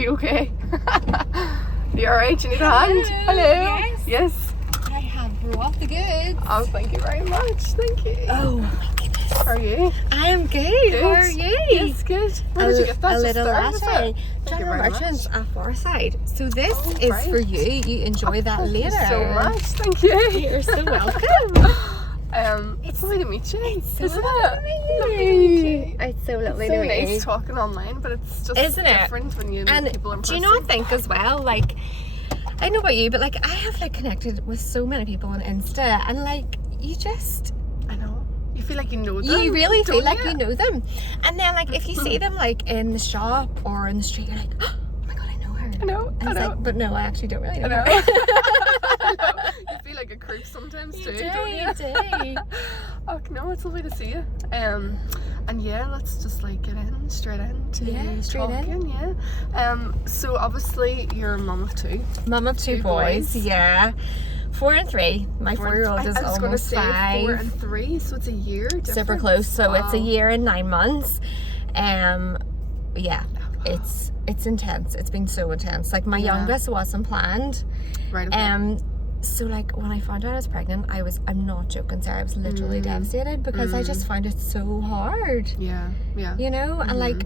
you okay? You alright? You need a hand? Hello? Yes. I have brought the goods. Oh, thank you very much. Thank you. Oh my goodness. How are you? I am good. How are you? Yes, good. Where did you get that? A Just little there, was latte. it? Thank you General very Merchants much. at Farside. So this is right. for you. You enjoy that Thank later. you so much. Thank you. You're so welcome. It's lovely to meet you. It's so Isn't lovely it? to meet you. It's so It's lovely so to meet nice you. talking online, but it's just Isn't it? different when you meet And people in do person. you know what I think as well? Like, I don't know about you, but like I have like connected with so many people on Insta, and like you just, I know. You feel like you know them. you really feel don't like you? you know them. And then like if you see them like in the shop or in the street, you're like, oh my god, I know her. I know. And I it's know. like, but no, I actually don't really know, I know. her. I know. You feel like a creep sometimes too, don't you? You do. Oh no, it's lovely to see you. And yeah, let's just like get in straight into straight in. talking. Yeah. So obviously you're a mum of two. Mum of two boys, yeah. 4 and 3. My 4-year-old is I was gonna almost say 5. 4 and 3, so it's a year difference. Super close. So it's a Wow. year and 9 months. Yeah, it's intense. It's been so intense. Like my youngest wasn't planned. Right. Okay. So like when I found out I was pregnant, I'm not joking, Sarah, I was literally devastated because I just found it so hard. Yeah. Yeah. You know, and like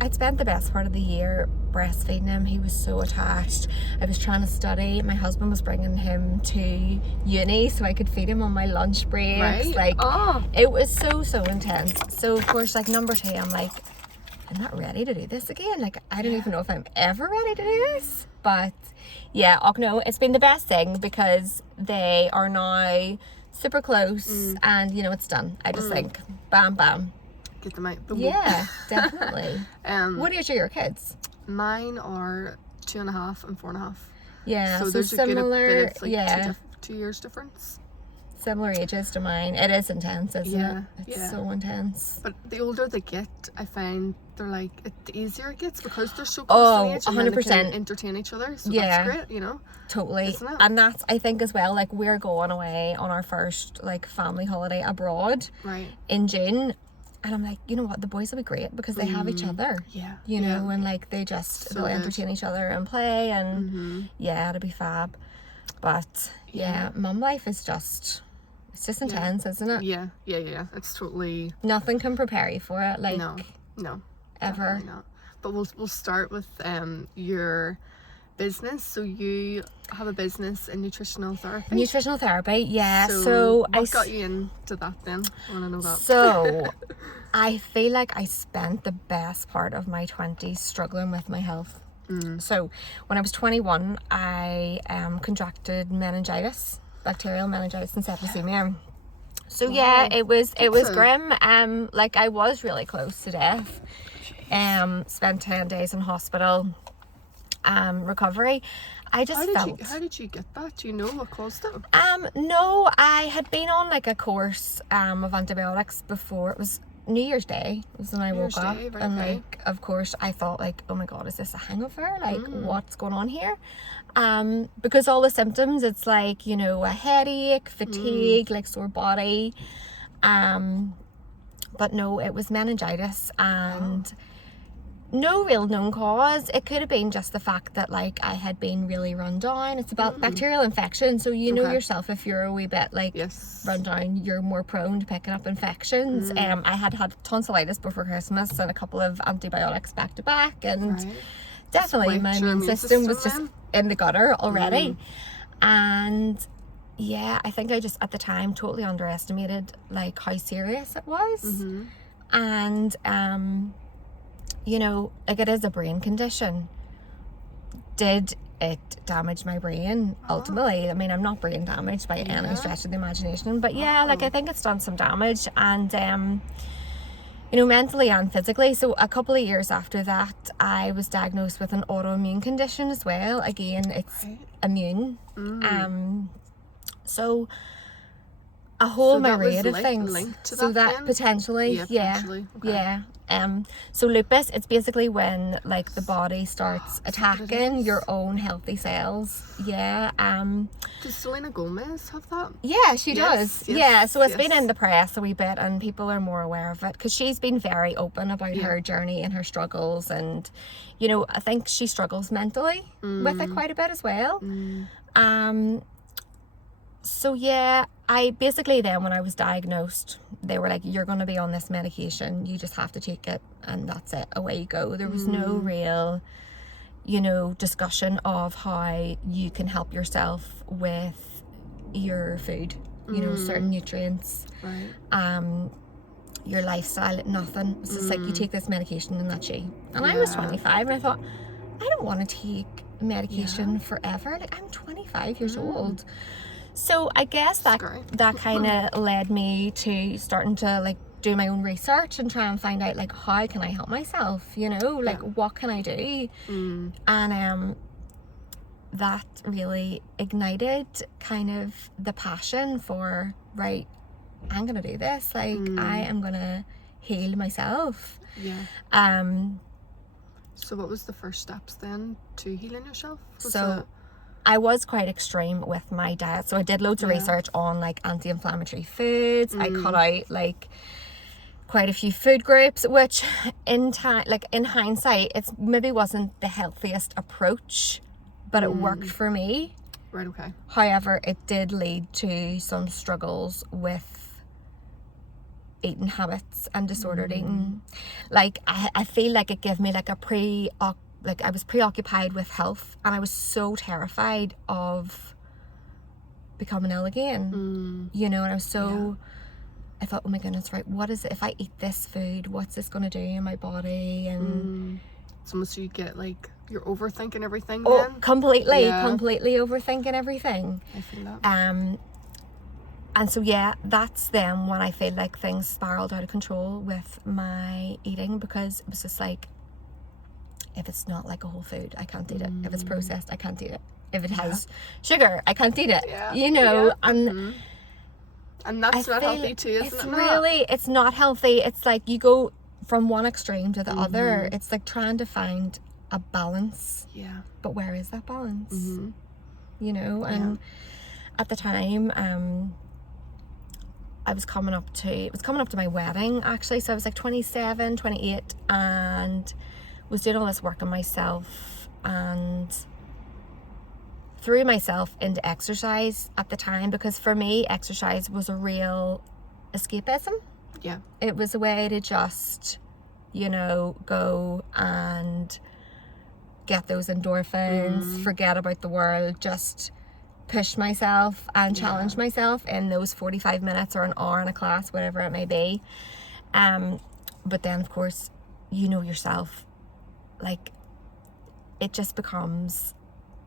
I'd spent the best part of the year breastfeeding him. He was so attached. I was trying to study. My husband was bringing him to uni so I could feed him on my lunch breaks. Right. Like Oh. it was so intense. So of course, like number 2, I'm like, I'm not ready to do this again. Like I don't even know if I'm ever ready to do this. But yeah, no, it's been the best thing because they are now super close and you know it's done. I just think bam bam. Get them out. Boom. Yeah, definitely. What age are your kids? Mine are 2.5 and 4.5. Yeah, so there's similar. a bit of like Yeah, 2 years difference. similar ages to mine. It is intense, isn't Yeah, it? It's yeah. so intense. But the older they get, I find they're like the easier it gets because they're so Oh, close to age and then they 100%. can entertain each other. So Yeah. that's great, you know. Totally. Isn't it? And that's, I think as well, like we're going away on our first like family holiday abroad Right. in June. And I'm like, you know what, the boys will be great because they have each other. Yeah. You know, and like they'll So good. entertain each other and play and yeah, it'll be fab. But yeah, mum life is just, it's just intense, isn't it? Yeah. It's totally Nothing can prepare you for it, like no, ever. definitely not. But we'll start with your business. So you have a business in nutritional therapy. Nutritional therapy, yeah. So what got you into that then? I want to know that. So I feel like I spent the best part of my 20s struggling with my health. So when I was 21, I contracted meningitis, bacterial meningitis and septicemia. So yeah, it was grim. Like I was really close to death. Spent 10 days in hospital. Recovery. I just felt. How did you get that? Do you know what caused it? No, I had been on like a course of antibiotics before. It was New Year's Day was when I woke up, Day, right, and okay. like of course I thought like, oh my god, is this a hangover? Like what's going on here? Because all the symptoms, it's like, you know, a headache, fatigue, like sore body. But no, it was meningitis and no real known cause. It could have been just the fact that like I had been really run down. It's about bacterial infection, so you know yourself, if you're a wee bit like run down, you're more prone to picking up infections. I had tonsillitis before Christmas and a couple of antibiotics back to back, and definitely my immune system was just in the gutter already. And yeah, I think I just at the time totally underestimated like how serious it was. And you know, like it is a brain condition. Did it damage my brain ultimately? I mean, I'm not brain damaged by any stretch of the imagination, but yeah, like I think it's done some damage, and you know, mentally and physically. So a couple of years after that, I was diagnosed with an autoimmune condition as well. Again, it's immune. So a whole So that was myriad of things. linked to So that then? potentially, yeah. Potentially. Okay. Yeah. So lupus, it's basically when like the body starts Is that what it attacking is? your own healthy cells. Yeah. Does Selena Gomez have that? Yeah, she Yes, does. yes, Yeah, so it's been yes. in the press a wee bit, and people are more aware of it because she's been very open about Yeah. her journey and her struggles, and you know, I think she struggles mentally with it quite a bit as well. So yeah, I basically then when I was diagnosed, they were like, you're going to be on this medication, you just have to take it, and that's it, away you go. There was no real, you know, discussion of how you can help yourself with your food, you know, certain nutrients, Right. your lifestyle, nothing. It's just like, you take this medication and that's you. And I was Yeah. 25 and I thought, I don't want to take medication forever. Like, I'm 25 years old. So I guess that Scary. that kind of led me to starting to like do my own research and try and find out like, how can I help myself, you know, like what can I do? And that really ignited kind of the passion for, right, I'm gonna do this, like I am gonna heal myself. Yeah. So what was the first steps then to healing yourself? I was quite extreme with my diet, so I did loads of research on like anti-inflammatory foods. I cut out like quite a few food groups, which in hindsight, it's maybe wasn't the healthiest approach, but it worked for me. Right, okay. However, it did lead to some struggles with eating habits and disordered eating. Like I feel like it gave me like I was preoccupied with health, and I was so terrified of becoming ill again, you know, and I was so, I thought, oh my goodness, right, what is it, if I eat this food, what's this going to do in my body? And it's almost you get like, you're overthinking everything then? Completely overthinking everything. I feel that. And so yeah, that's then when I feel like things spiraled out of control with my eating, because it was just like, if it's not like a whole food, I can't eat it. If it's processed, I can't eat it. If it has sugar, I can't eat it. You know, and that's not healthy too, isn't it's it? Really, it's not healthy. It's like you go from one extreme to the other. It's like trying to find a balance. Yeah. But where is that balance? You know, and at the time, it was coming up to my wedding actually. So I was like 27, 28, and was doing all this work on myself and threw myself into exercise at the time, because for me exercise was a real escapism. Yeah. It was a way to just, you know, go and get those endorphins, forget about the world, just push myself and challenge myself in those 45 minutes or an hour in a class, whatever it may be. But then of course, you know yourself, like it just becomes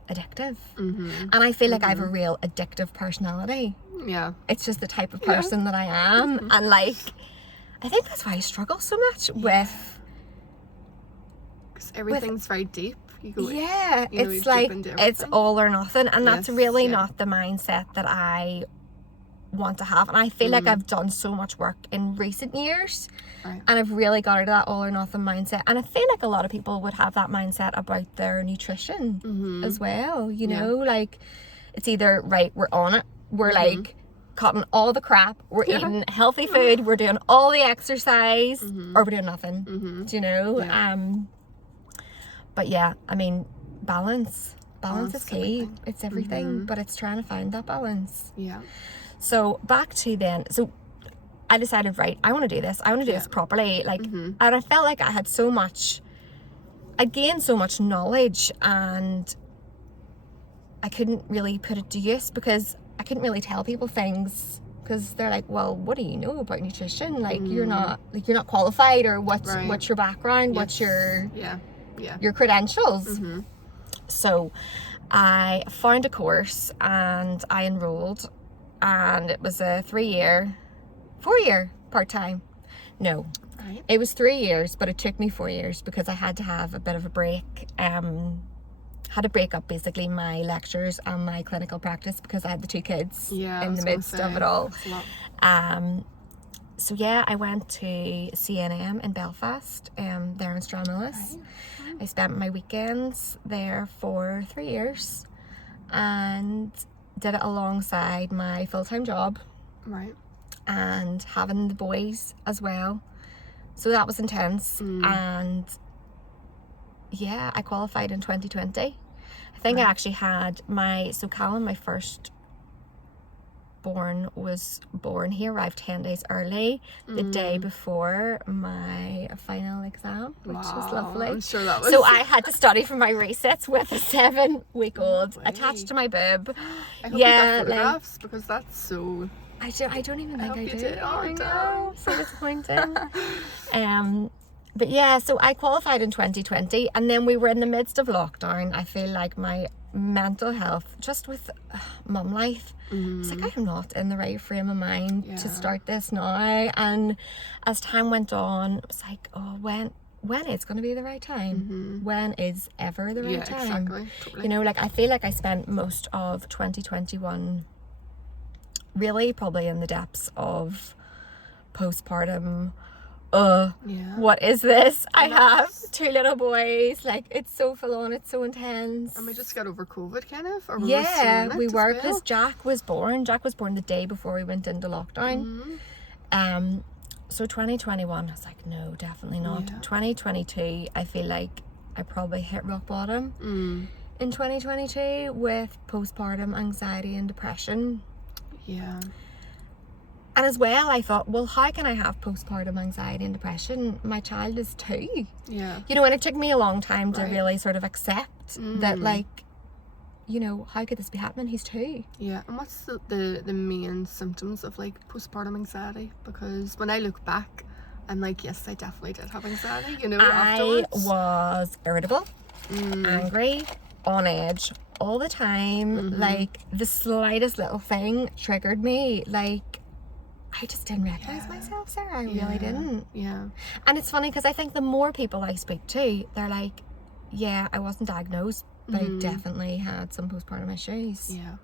addictive. And I feel like I have a real addictive personality. Yeah. It's just the type of person that I am. And like, I think that's why I struggle so much with, because everything's very deep. You go, it's like it's all or nothing, and that's really not the mindset that I want to have. And I feel like I've done so much work in recent years, and I've really got out of that all or nothing mindset. And I feel like a lot of people would have that mindset about their nutrition as well, you know, like it's either, right, we're on it, we're like cutting all the crap, we're eating healthy food, we're doing all the exercise, or we're doing nothing, do you know? But yeah, I mean, balance is key. Everything. It's everything, but it's trying to find that balance. Yeah. So back to then, so I decided, right, I want to do this. I want to do this properly. Like, and I felt like I gained so much knowledge, and I couldn't really put it to use because I couldn't really tell people things, because they're like, well, what do you know about nutrition? Like, you're not qualified, or what's your background? What's your your credentials? So I found a course and I enrolled, and it was a 4-year part-time. No, it was 3 years, but it took me 4 years because I had to have a bit of a break. had to break up basically my lectures and my clinical practice because I had the 2 kids in the midst of it all. So yeah, I went to CNM in Belfast, there in Stranmillis. I spent my weekends there for 3 years and did it alongside my full-time job. Right. And having the boys as well. So that was intense. And yeah, I qualified in 2020. I think I actually had so Callum, my first born, was born. He arrived 10 days early, the day before my final exam, which was lovely. I'm sure that was... So I had to study for my resets with a 7-week-old attached to my boob. I hope you got photographs, because that's so... I don't even think I did. Oh, I know, so disappointing. But yeah, so I qualified in 2020, and then we were in the midst of lockdown. I feel like my mental health, just with mum life, it's like I'm not in the right frame of mind to start this now. And as time went on, it was like, oh, when is going to be the right time? When is ever the right time? Exactly. Totally. You know, like I feel like I spent most of 2021 really probably in the depths of postpartum. What is this? I have 2 little boys. Like, it's so full on, it's so intense. And we just got over COVID, kind of? Or we were, because Jack was born the day before we went into lockdown. So 2021, I was like, no, definitely not. 2022, I feel like I probably hit rock bottom in 2022 with postpartum anxiety and depression. Yeah. And as well, I thought, well, how can I have postpartum anxiety and depression? My child is 2. Yeah. You know, and it took me a long time to really sort of accept that, like, you know, how could this be happening? He's 2. Yeah. And what's the main symptoms of, like, postpartum anxiety? Because when I look back, I'm like, yes, I definitely did have anxiety, you know, afterwards. I was irritable, angry, on edge all the time. Like, the slightest little thing triggered me. Like, I just didn't recognize myself, Sarah. I really didn't. Yeah. And it's funny because I think the more people I speak to, they're like, yeah, I wasn't diagnosed, but I definitely had some postpartum issues. Yeah.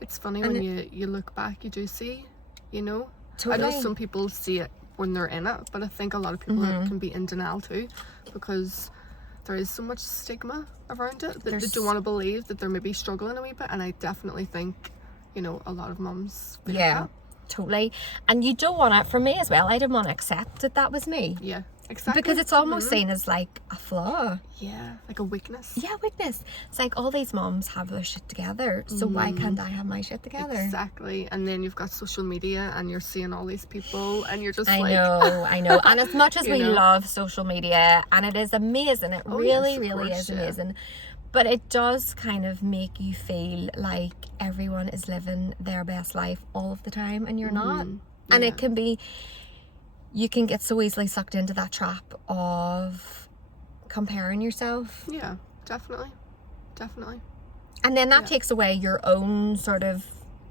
It's funny when you look back, you do see, you know. Totally. I know some people see it when they're in it, but I think a lot of people can be in denial too, because there is so much stigma around it that they don't want to believe that they're maybe struggling a wee bit. And I definitely think, you know, a lot of mums feel that. Totally. And you don't want to, for me as well, I didn't want to accept that was me. Yeah, exactly. Because it's almost seen as like a flaw. Yeah, like a weakness. Yeah, weakness. It's like all these moms have their shit together, so why can't I have my shit together? Exactly. And then you've got social media and you're seeing all these people and you're just I know. And as much as we love social media, and it is amazing, it really is amazing. But it does kind of make you feel like everyone is living their best life all of the time, and you're not. And it can be, you can get so easily sucked into that trap of comparing yourself. Yeah, definitely. And then that takes away your own sort of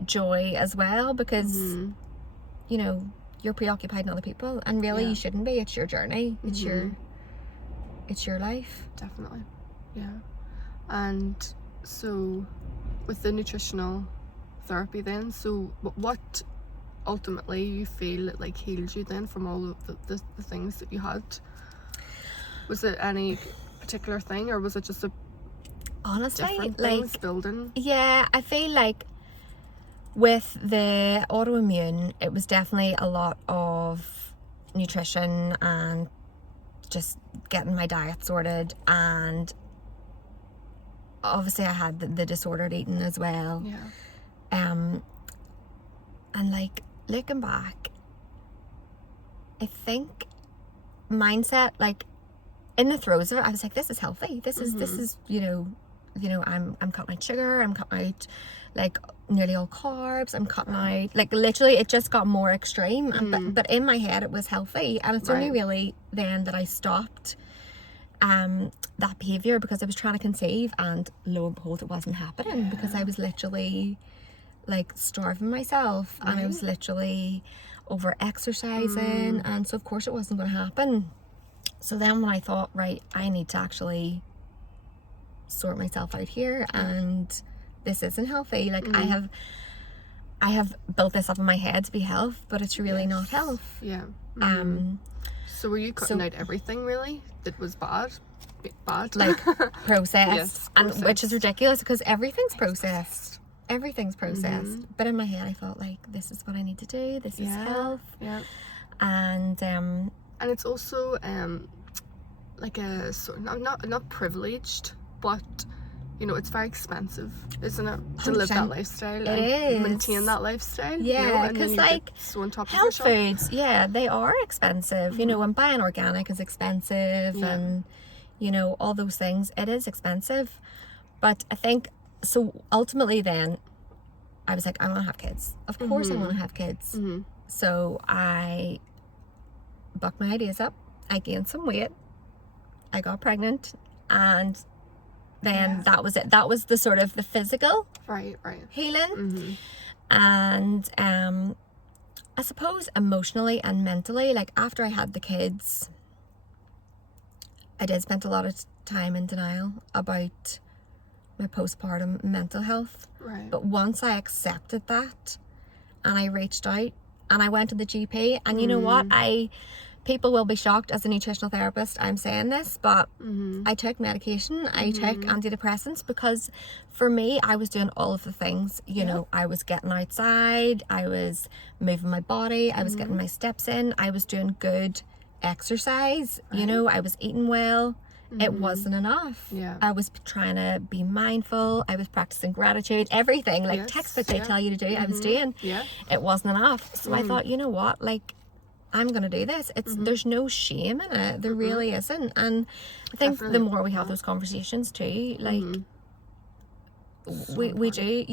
joy as well, because, you know, you're preoccupied in other people, and really you shouldn't be. It's your journey. It's your life. Definitely. Yeah. And so with the nutritional therapy then, so what ultimately you feel like healed you then from all of the things that you had? Was it any particular thing, or was it just honestly different things building? Yeah, I feel like with the autoimmune, it was definitely a lot of nutrition and just getting my diet sorted, and obviously I had the disordered eating as well. And like looking back, I think mindset, like in the throes of it, I was like, this is healthy. This is you know, I'm cutting out sugar, I'm cutting out like nearly all carbs, I'm cutting out, like literally it just got more extreme. But in my head it was healthy, and it's only really then that I stopped that behavior, because I was trying to conceive, and lo and behold, it wasn't happening because I was literally like starving myself, and I was literally over exercising, and so of course it wasn't going to happen. So then when I thought, right, I need to actually sort myself out here, and this isn't healthy. Like I have built this up in my head to be health, but it's really not health. Yeah. So were you cutting out everything really that was bad? Like processed, Yes, and processed. which is ridiculous because everything's processed. Everything's processed. But in my head I thought, like, this is what I need to do, this is health. Yeah. And it's also like a sort of, not privileged, but you know, it's very expensive, isn't it, to live that 100%. lifestyle It and is. maintain that lifestyle. Yeah, you know, and then 'cause, you like, get so on top of health yourself. foods, yeah, they are expensive. You know, and buying organic is expensive, and you know, all those things. It is expensive. But I think, so ultimately then I was like, I want to have kids. Of course I want to have kids. So I bucked my ideas up. I gained some weight. I got pregnant, and then that was it. That was the sort of the physical Right. healing. And I suppose emotionally and mentally, like after I had the kids, I did spend a lot of time in denial about my postpartum mental health. Right. But once I accepted that, and I reached out and I went to the GP, and you know what, people will be shocked as a nutritional therapist I'm saying this, but I took medication, I took antidepressants, because for me, I was doing all of the things. You know, I was getting outside, I was moving my body, I was getting my steps in, I was doing good exercise, you know, I was eating well. It wasn't enough. Yeah. I was trying to be mindful, I was practicing gratitude, everything, like textbook they tell you to do, I was doing. Yeah. It wasn't enough. So I thought, you know what, like, I'm gonna do this. It's there's no shame in it. There really isn't. And I think Definitely. the more we have those conversations too, like we do,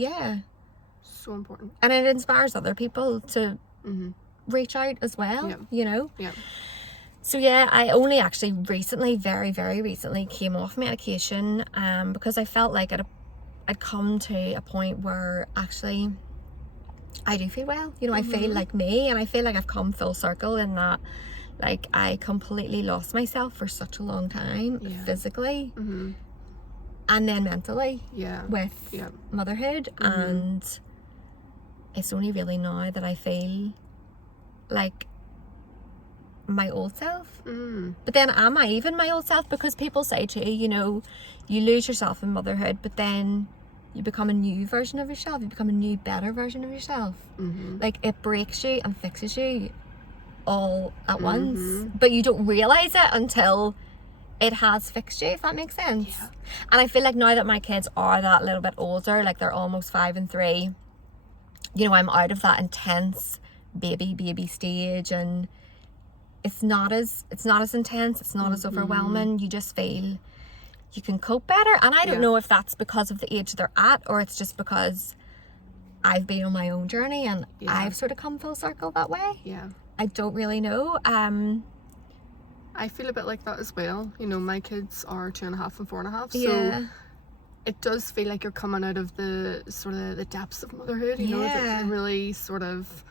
So important. and it inspires other people to reach out as well. You know. Yeah. So yeah, I only actually recently, very, very recently, came off medication because I felt like I'd come to a point where actually I do feel well. You know, I feel like me, and I feel like I've come full circle in that, like, I completely lost myself for such a long time, physically and then mentally with motherhood. And it's only really now that I feel like my old self. But then am I even my old self? Because people say too, you know, you lose yourself in motherhood, but then you become a new version of yourself. You become a new, better version of yourself. Like, it breaks you and fixes you all at once, but you don't realize it until it has fixed you, if that makes sense. And I feel like now that my kids are that little bit older, like they're almost 5 and 3, you know, I'm out of that intense baby stage, and it's not as intense, it's not as overwhelming. You just feel you can cope better. And I don't know if that's because of the age they're at, or it's just because I've been on my own journey and I've sort of come full circle that way. I don't really know. I feel a bit like that as well. You know, my kids are 2.5 and 4.5, so it does feel like you're coming out of the sort of the depths of motherhood, you know, that you're really sort of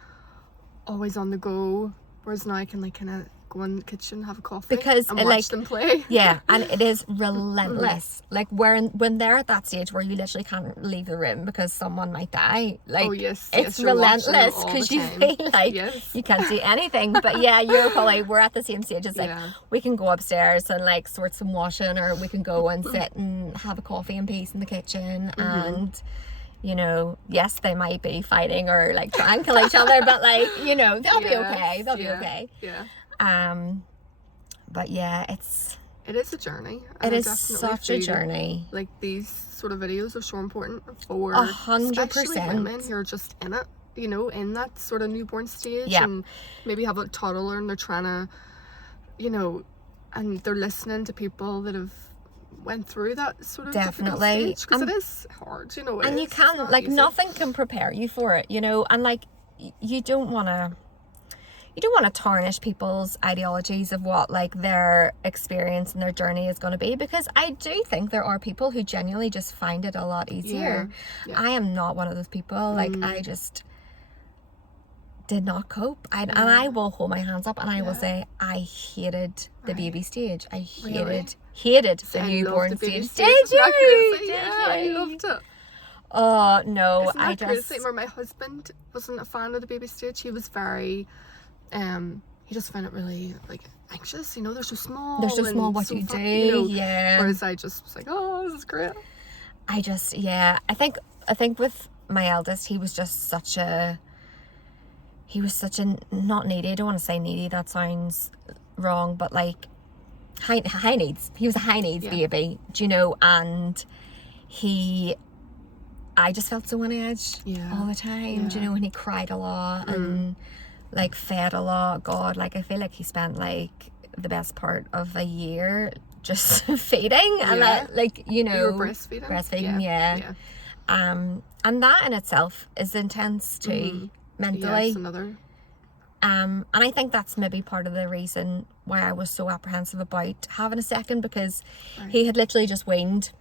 always on the go, whereas now I can like kind of go in the kitchen, have a coffee, because and watch them play. And it is relentless. Like, when they're at that stage where you literally can't leave the room because someone might die, like, it's relentless, because you feel like you can't do anything. But we're at the same stage. It's like we can go upstairs and like sort some washing, or we can go and sit and have a coffee in peace in the kitchen. And you know, yes, they might be fighting or like trying to kill each other, but like, you know, they'll be okay. They'll be okay. But it is a journey. It is such a journey. Like, these sort of videos are so important for 100%. especially women who are just in it, you know, in that sort of newborn stage, and maybe have a toddler and they're trying to, you know, and they're listening to people that have went through that sort of difficult stage, because it is hard, you know. And you can't, like, nothing can prepare you for it, you know. And like, you don't want to tarnish people's ideologies of what like their experience and their journey is going to be, because I do think there are people who genuinely just find it a lot easier. I am not one of those people. Like, I just did not cope. And I will hold my hands up and I will say I hated the baby stage. I hated the I newborn loved the baby stage. stage. Did you? Crazy? Did Yeah, I you? loved it. Oh no, Isn't that I crazy? just Where my husband wasn't a fan of the baby stage. He was very, he just found it really like anxious. You know, they're so small. they're so small. and What so do you fun, do? You know, Yeah. Whereas I just was like, oh, this is great. I think with my eldest, he was such a not needy. I don't want to say needy. That sounds wrong, but like high needs. He was a high needs baby, do you know? And I just felt so on edge all the time, do you know? And he cried a lot and like fed a lot. God, like I feel like he spent like the best part of a year just feeding and like, you know, You were breastfeeding. yeah. And that in itself is intense too, mentally. Yeah, it's another. And I think that's maybe part of the reason why I was so apprehensive about having a second, because he had literally just weaned,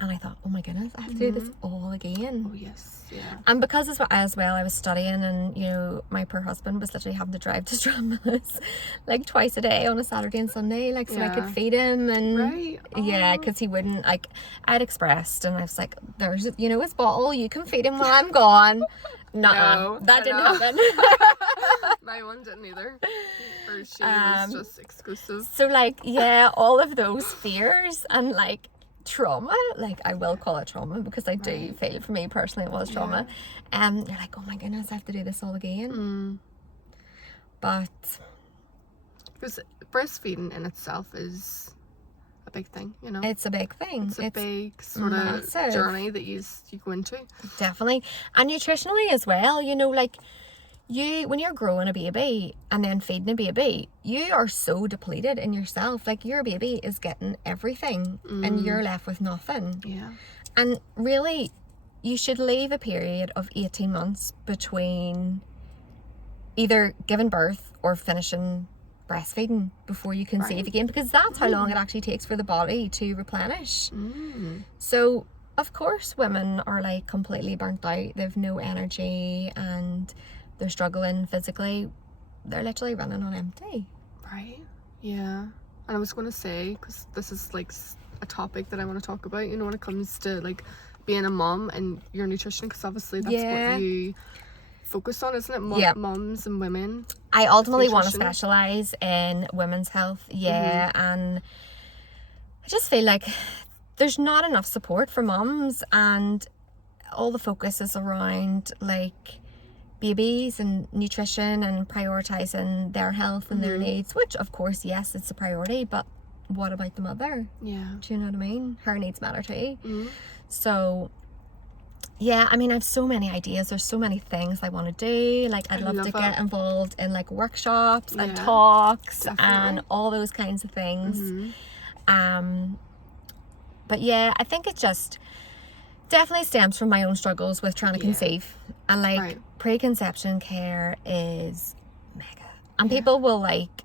and I thought, oh my goodness, I have to do this all again. Oh yes, yeah. And because as well I was studying, and you know, my poor husband was literally having to drive to Stranmillis like twice a day on a Saturday and Sunday, like so I could feed him, and because he wouldn't, like I'd expressed and I was like, there's, you know, his bottle, you can feed him while I'm gone. No, that didn't happen. My one didn't either. Or she was just exclusive. So like, all of those fears and like trauma, like I will call it trauma because I do feel, for me personally, it was trauma. You're like, oh my goodness, I have to do this all again. But because breastfeeding in itself is a big thing, you know. It's a big thing. It's a big sort of journey that you go into. Definitely. And nutritionally as well, you know, like when you're growing a baby and then feeding a baby, you are so depleted in yourself. Like your baby is getting everything and you're left with nothing. Yeah. And really, you should leave a period of 18 months between either giving birth or finishing breastfeeding before you conceive again, because that's how long it actually takes for the body to replenish. So of course women are like completely burnt out, they've no energy and they're struggling physically, they're literally running on empty. And I was going to say, because this is like a topic that I want to talk about, you know, when it comes to like being a mom and your nutrition, because obviously that's what you focus on, isn't it? Moms and women. I ultimately want to specialize in women's health, and I just feel like there's not enough support for moms, and all the focus is around like babies and nutrition and prioritizing their health and their needs, which of course, yes, it's a priority, but what about the mother? Do you know what I mean? Her needs matter too. So I mean, I have so many ideas, there's so many things I want to do. Like I'd love to get involved in like workshops and talks and all those kinds of things. But I think it just definitely stems from my own struggles with trying to conceive, and like preconception care is mega, and people will like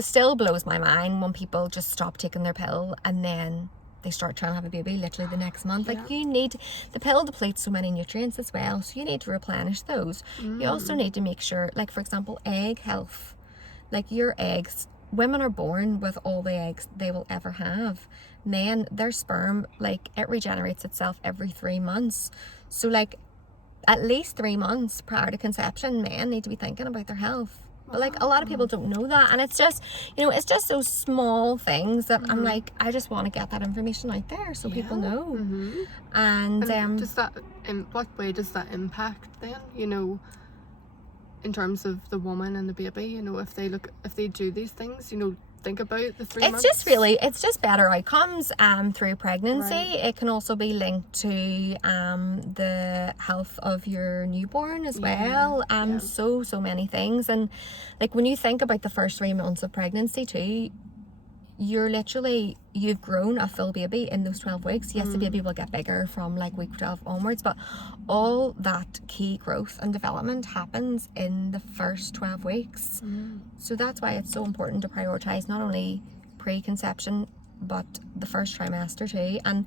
still blows my mind when people just stop taking their pill and then they start trying to have a baby literally the next month. Like the pill depletes so many nutrients as well, so you need to replenish those. You also need to make sure, like for example, egg health, like your eggs, women are born with all the eggs they will ever have. Men, their sperm, like it regenerates itself every 3 months, so like at least 3 months prior to conception, men need to be thinking about their health. But like a lot of people don't know that, and it's just, you know, it's just those small things that I'm like, I just want to get that information out there so people know. And does that, in what way does that impact then, you know, in terms of the woman and the baby, you know, if they do these things, you know, think about the 3 months? It's just better outcomes through pregnancy. It can also be linked to the health of your newborn as well. So many things. And like when you think about the first 3 months of pregnancy too, you've grown a full baby in those 12 weeks. Yes, the baby will get bigger from like week 12 onwards, but all that key growth and development happens in the first 12 weeks. So that's why it's so important to prioritize not only pre-conception but the first trimester too. And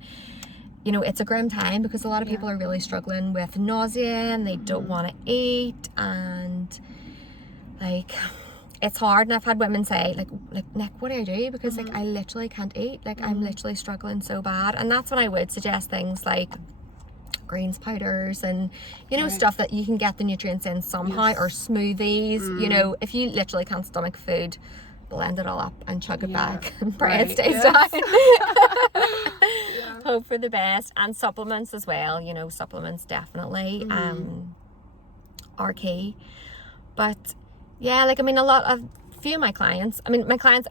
you know, it's a grim time because a lot of people are really struggling with nausea and they don't want to eat, and like it's hard, and I've had women say like Nick, what do I do? Because like I literally can't eat, like I'm literally struggling so bad. And that's when I would suggest things like greens powders and stuff that you can get the nutrients in somehow, or smoothies. If you literally can't stomach food, blend it all up and chug it back and pray it stays down. Hope for the best. And supplements as well, supplements definitely are key. But yeah, like a few of my clients,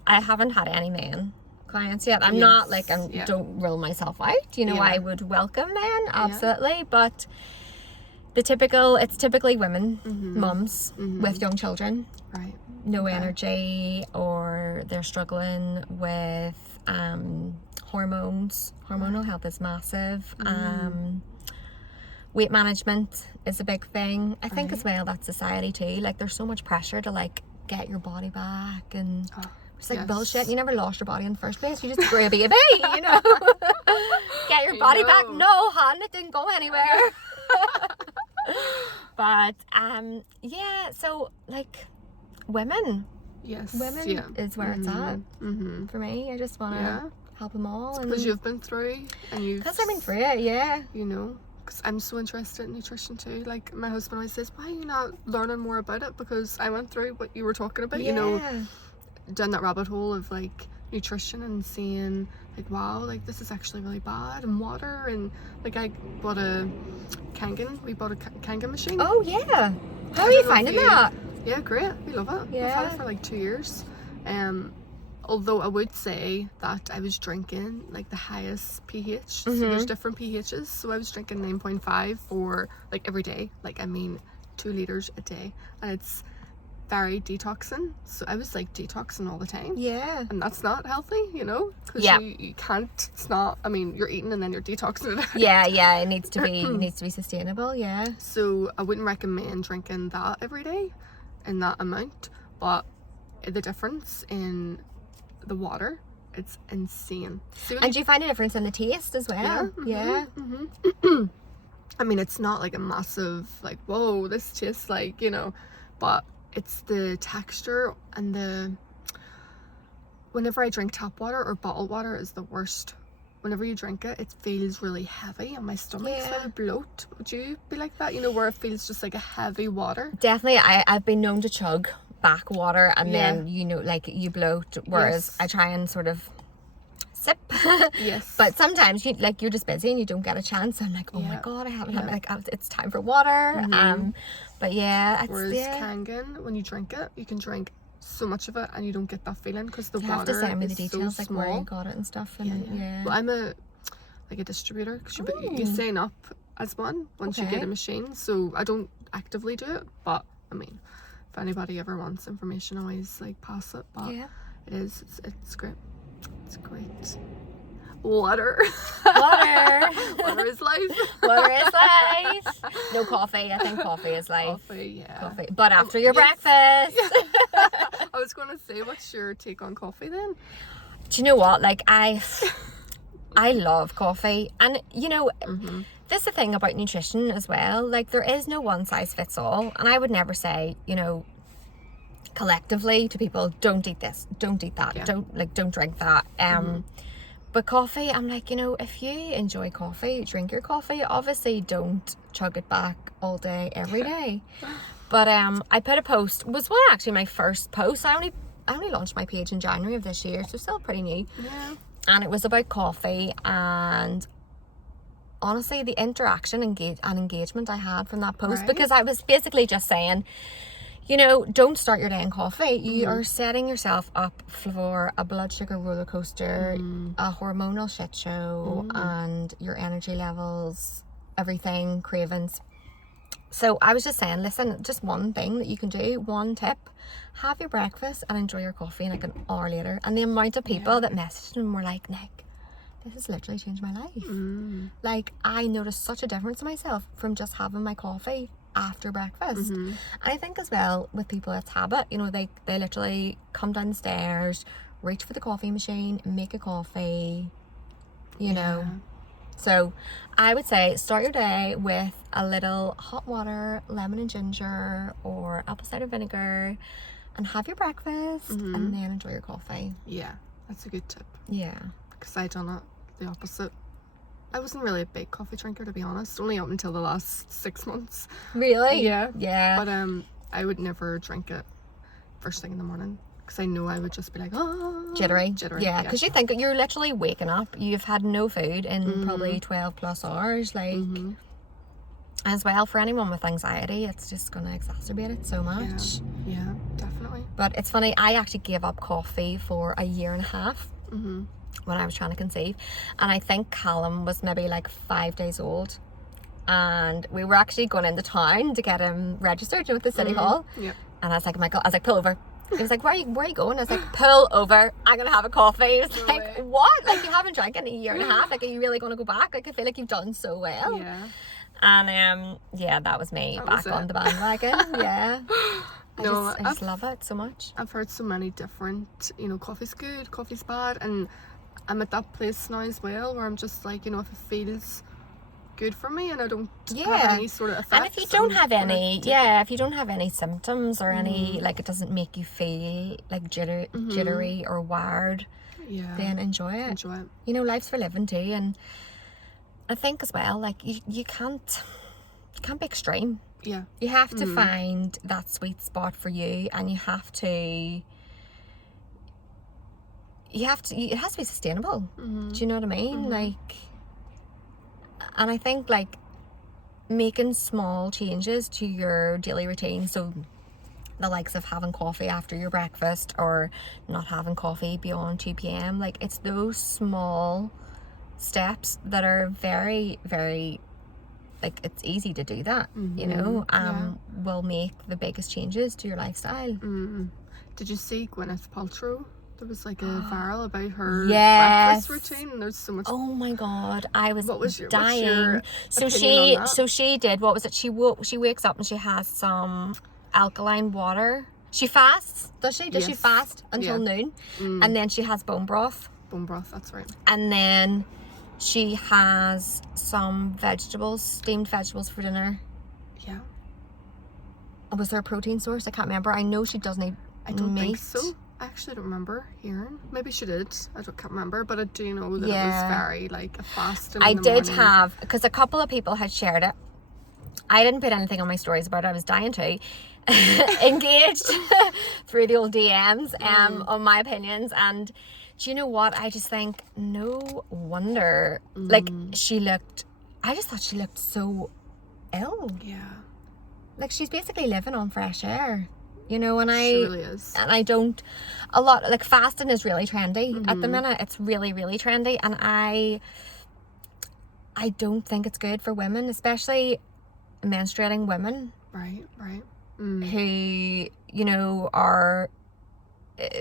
I haven't had any men clients yet. I'm not like, don't rule myself out, I would welcome men, absolutely. But it's typically women, mums with young children, right? No energy, or they're struggling with hormones. Hormonal health is massive. Weight management is a big thing. I think as well, that's society too. Like there's so much pressure to like get your body back, and it's like bullshit. You never lost your body in the first place. You just grew a baby, Get your body back. No, hon, it didn't go anywhere. But so like women is where it's at for me. I just want to help them all. Because you've been through, and because I've been through it, because I'm so interested in nutrition too. Like my husband always says, why are you not learning more about it? Because I went through what you were talking about, down that rabbit hole of like nutrition and seeing like, wow, like this is actually really bad, and water, and like I bought we bought a Kangen machine. Oh yeah, how are you finding that? Yeah, great, we love it. We've had it for like 2 years. Although I would say that I was drinking like the highest pH, so there's different pHs, so I was drinking 9.5 for like every day, 2 liters a day, and it's very detoxing, so I was like detoxing all the time, and that's not healthy, because you can't, it's not, you're eating and then you're detoxing it. It needs to be sustainable. So I wouldn't recommend drinking that every day in that amount, but the difference in the water, it's insane. And do you find a difference in the taste as well? It's not like a massive like, whoa, this tastes like, but it's the texture, and whenever I drink tap water or bottled water is the worst. Whenever you drink it, it feels really heavy and my stomach's like a bloat. Would you be like that, where it feels just like a heavy water? Definitely. I've been known to chug back water, and then like you bloat, whereas I try and sort of sip. But sometimes you're just busy and you don't get a chance. I'm like, oh my god, I haven't had it's time for water. But whereas Kangen, when you drink it, you can drink so much of it and you don't get that feeling, because the water, have to send me the details, so like where you got it and stuff. And well, I'm a distributor, because you sign up as one once you get a machine, so I don't actively do it, but if anybody ever wants information, I always like pass it. But it's great. It's great. Water water is life. Water is life. No coffee. I think coffee is life. Coffee. But after your breakfast. I was going to say, what's your take on coffee then? Do you know what, like I love coffee, and this is the thing about nutrition as well, like there is no one size fits all, and I would never say, collectively to people, don't eat this, don't eat that, don't drink that. But coffee, I'm like, if you enjoy coffee, drink your coffee. Obviously don't chug it back all day every day. But I put a post, was one actually my first post. I only launched my page in January of this year, so still pretty new. And it was about coffee, and honestly the interaction and engagement I had from that post, because I was basically just saying, don't start your day in coffee. You are setting yourself up for a blood sugar roller coaster, a hormonal shit show, and your energy levels, everything, cravings. So I was just saying, listen, just one thing that you can do, one tip: have your breakfast and enjoy your coffee in like an hour later. And the amount of people that messaged me were like, Nick, this has literally changed my life. Like, I noticed such a difference in myself from just having my coffee after breakfast. And I think as well with people, it's habit. They literally come downstairs, reach for the coffee machine, make a coffee, know. So I would say start your day with a little hot water, lemon and ginger, or apple cider vinegar, and have your breakfast and then enjoy your coffee. Yeah, that's a good tip. Yeah. Because I done it the opposite. I wasn't really a big coffee drinker, to be honest, only up until the last 6 months. Really? Yeah. Yeah. But I would never drink it first thing in the morning, because I know I would just be like, oh, Jittery. Yeah, yeah. because you think you're literally waking up, you've had no food in probably 12 plus hours, like, as well, for anyone with anxiety, it's just going to exacerbate it so much. Yeah, definitely. But it's funny, I actually gave up coffee for a year and a half when I was trying to conceive, and I think Callum was maybe like 5 days old, and we were actually going into town to get him registered, you know, at the city hall. Yeah. And I was like, Michael, I was like, pull over. He was like, where are you going? I was like, pull over, I'm gonna have a coffee. He was No like, way. what? Like, you haven't drank in a year and a half, like, are you really gonna go back? Like, I feel like you've done so well. Yeah. And yeah, that was me, That back was on it. the bandwagon. Yeah. No, I just love it so much. I've heard so many different, you know, coffee's good, coffee's bad, and I'm at that place now as well where I'm just like, you know, if it feels good for me and I don't have any sort of effects. And if you don't have I'm gonna any, take it. if you don't have any symptoms or any, like, it doesn't make you feel like jittery or wired, then enjoy it. Enjoy it. You know, life's for living too, and I think as well, like, you can't be extreme. Yeah. You have to find that sweet spot for you, and it has to be sustainable. Do you know what I mean? Like, and I think, like, making small changes to your daily routine, so the likes of having coffee after your breakfast or not having coffee beyond 2 p.m, like, it's those small steps that are very, very, like, it's easy to do that, you know, will make the biggest changes to your lifestyle. Did you see Gwyneth Paltrow? There was like a viral about her Yes. breakfast routine, and there's so much. Oh my god, I was What's dying. your So opinion on that? she did, what was it? She wakes up and she has some alkaline water. She fasts, does she? Does she Yes. fast until noon? And then she has bone broth. Bone broth, that's right. And then she has some vegetables, steamed vegetables for dinner. Yeah. Was there a protein source? I can't remember. I know she doesn't eat I don't meat. think so. I actually don't remember hearing. Maybe she did. can't remember, but I do know that it was Yeah. very like a fast. I did have, because a couple of people had shared it. I didn't put anything on my stories about it. I was dying to. Engaged through the old DMs on my opinions, and do you know what? I just think, no wonder. Like, I just thought she looked so ill. Yeah. Like, she's basically living on fresh air, you know, and She really is. and I don't, a lot, like, fasting is really trendy at the minute. It's really, really trendy, and I don't think it's good for women, especially menstruating women. Right. Who, you know,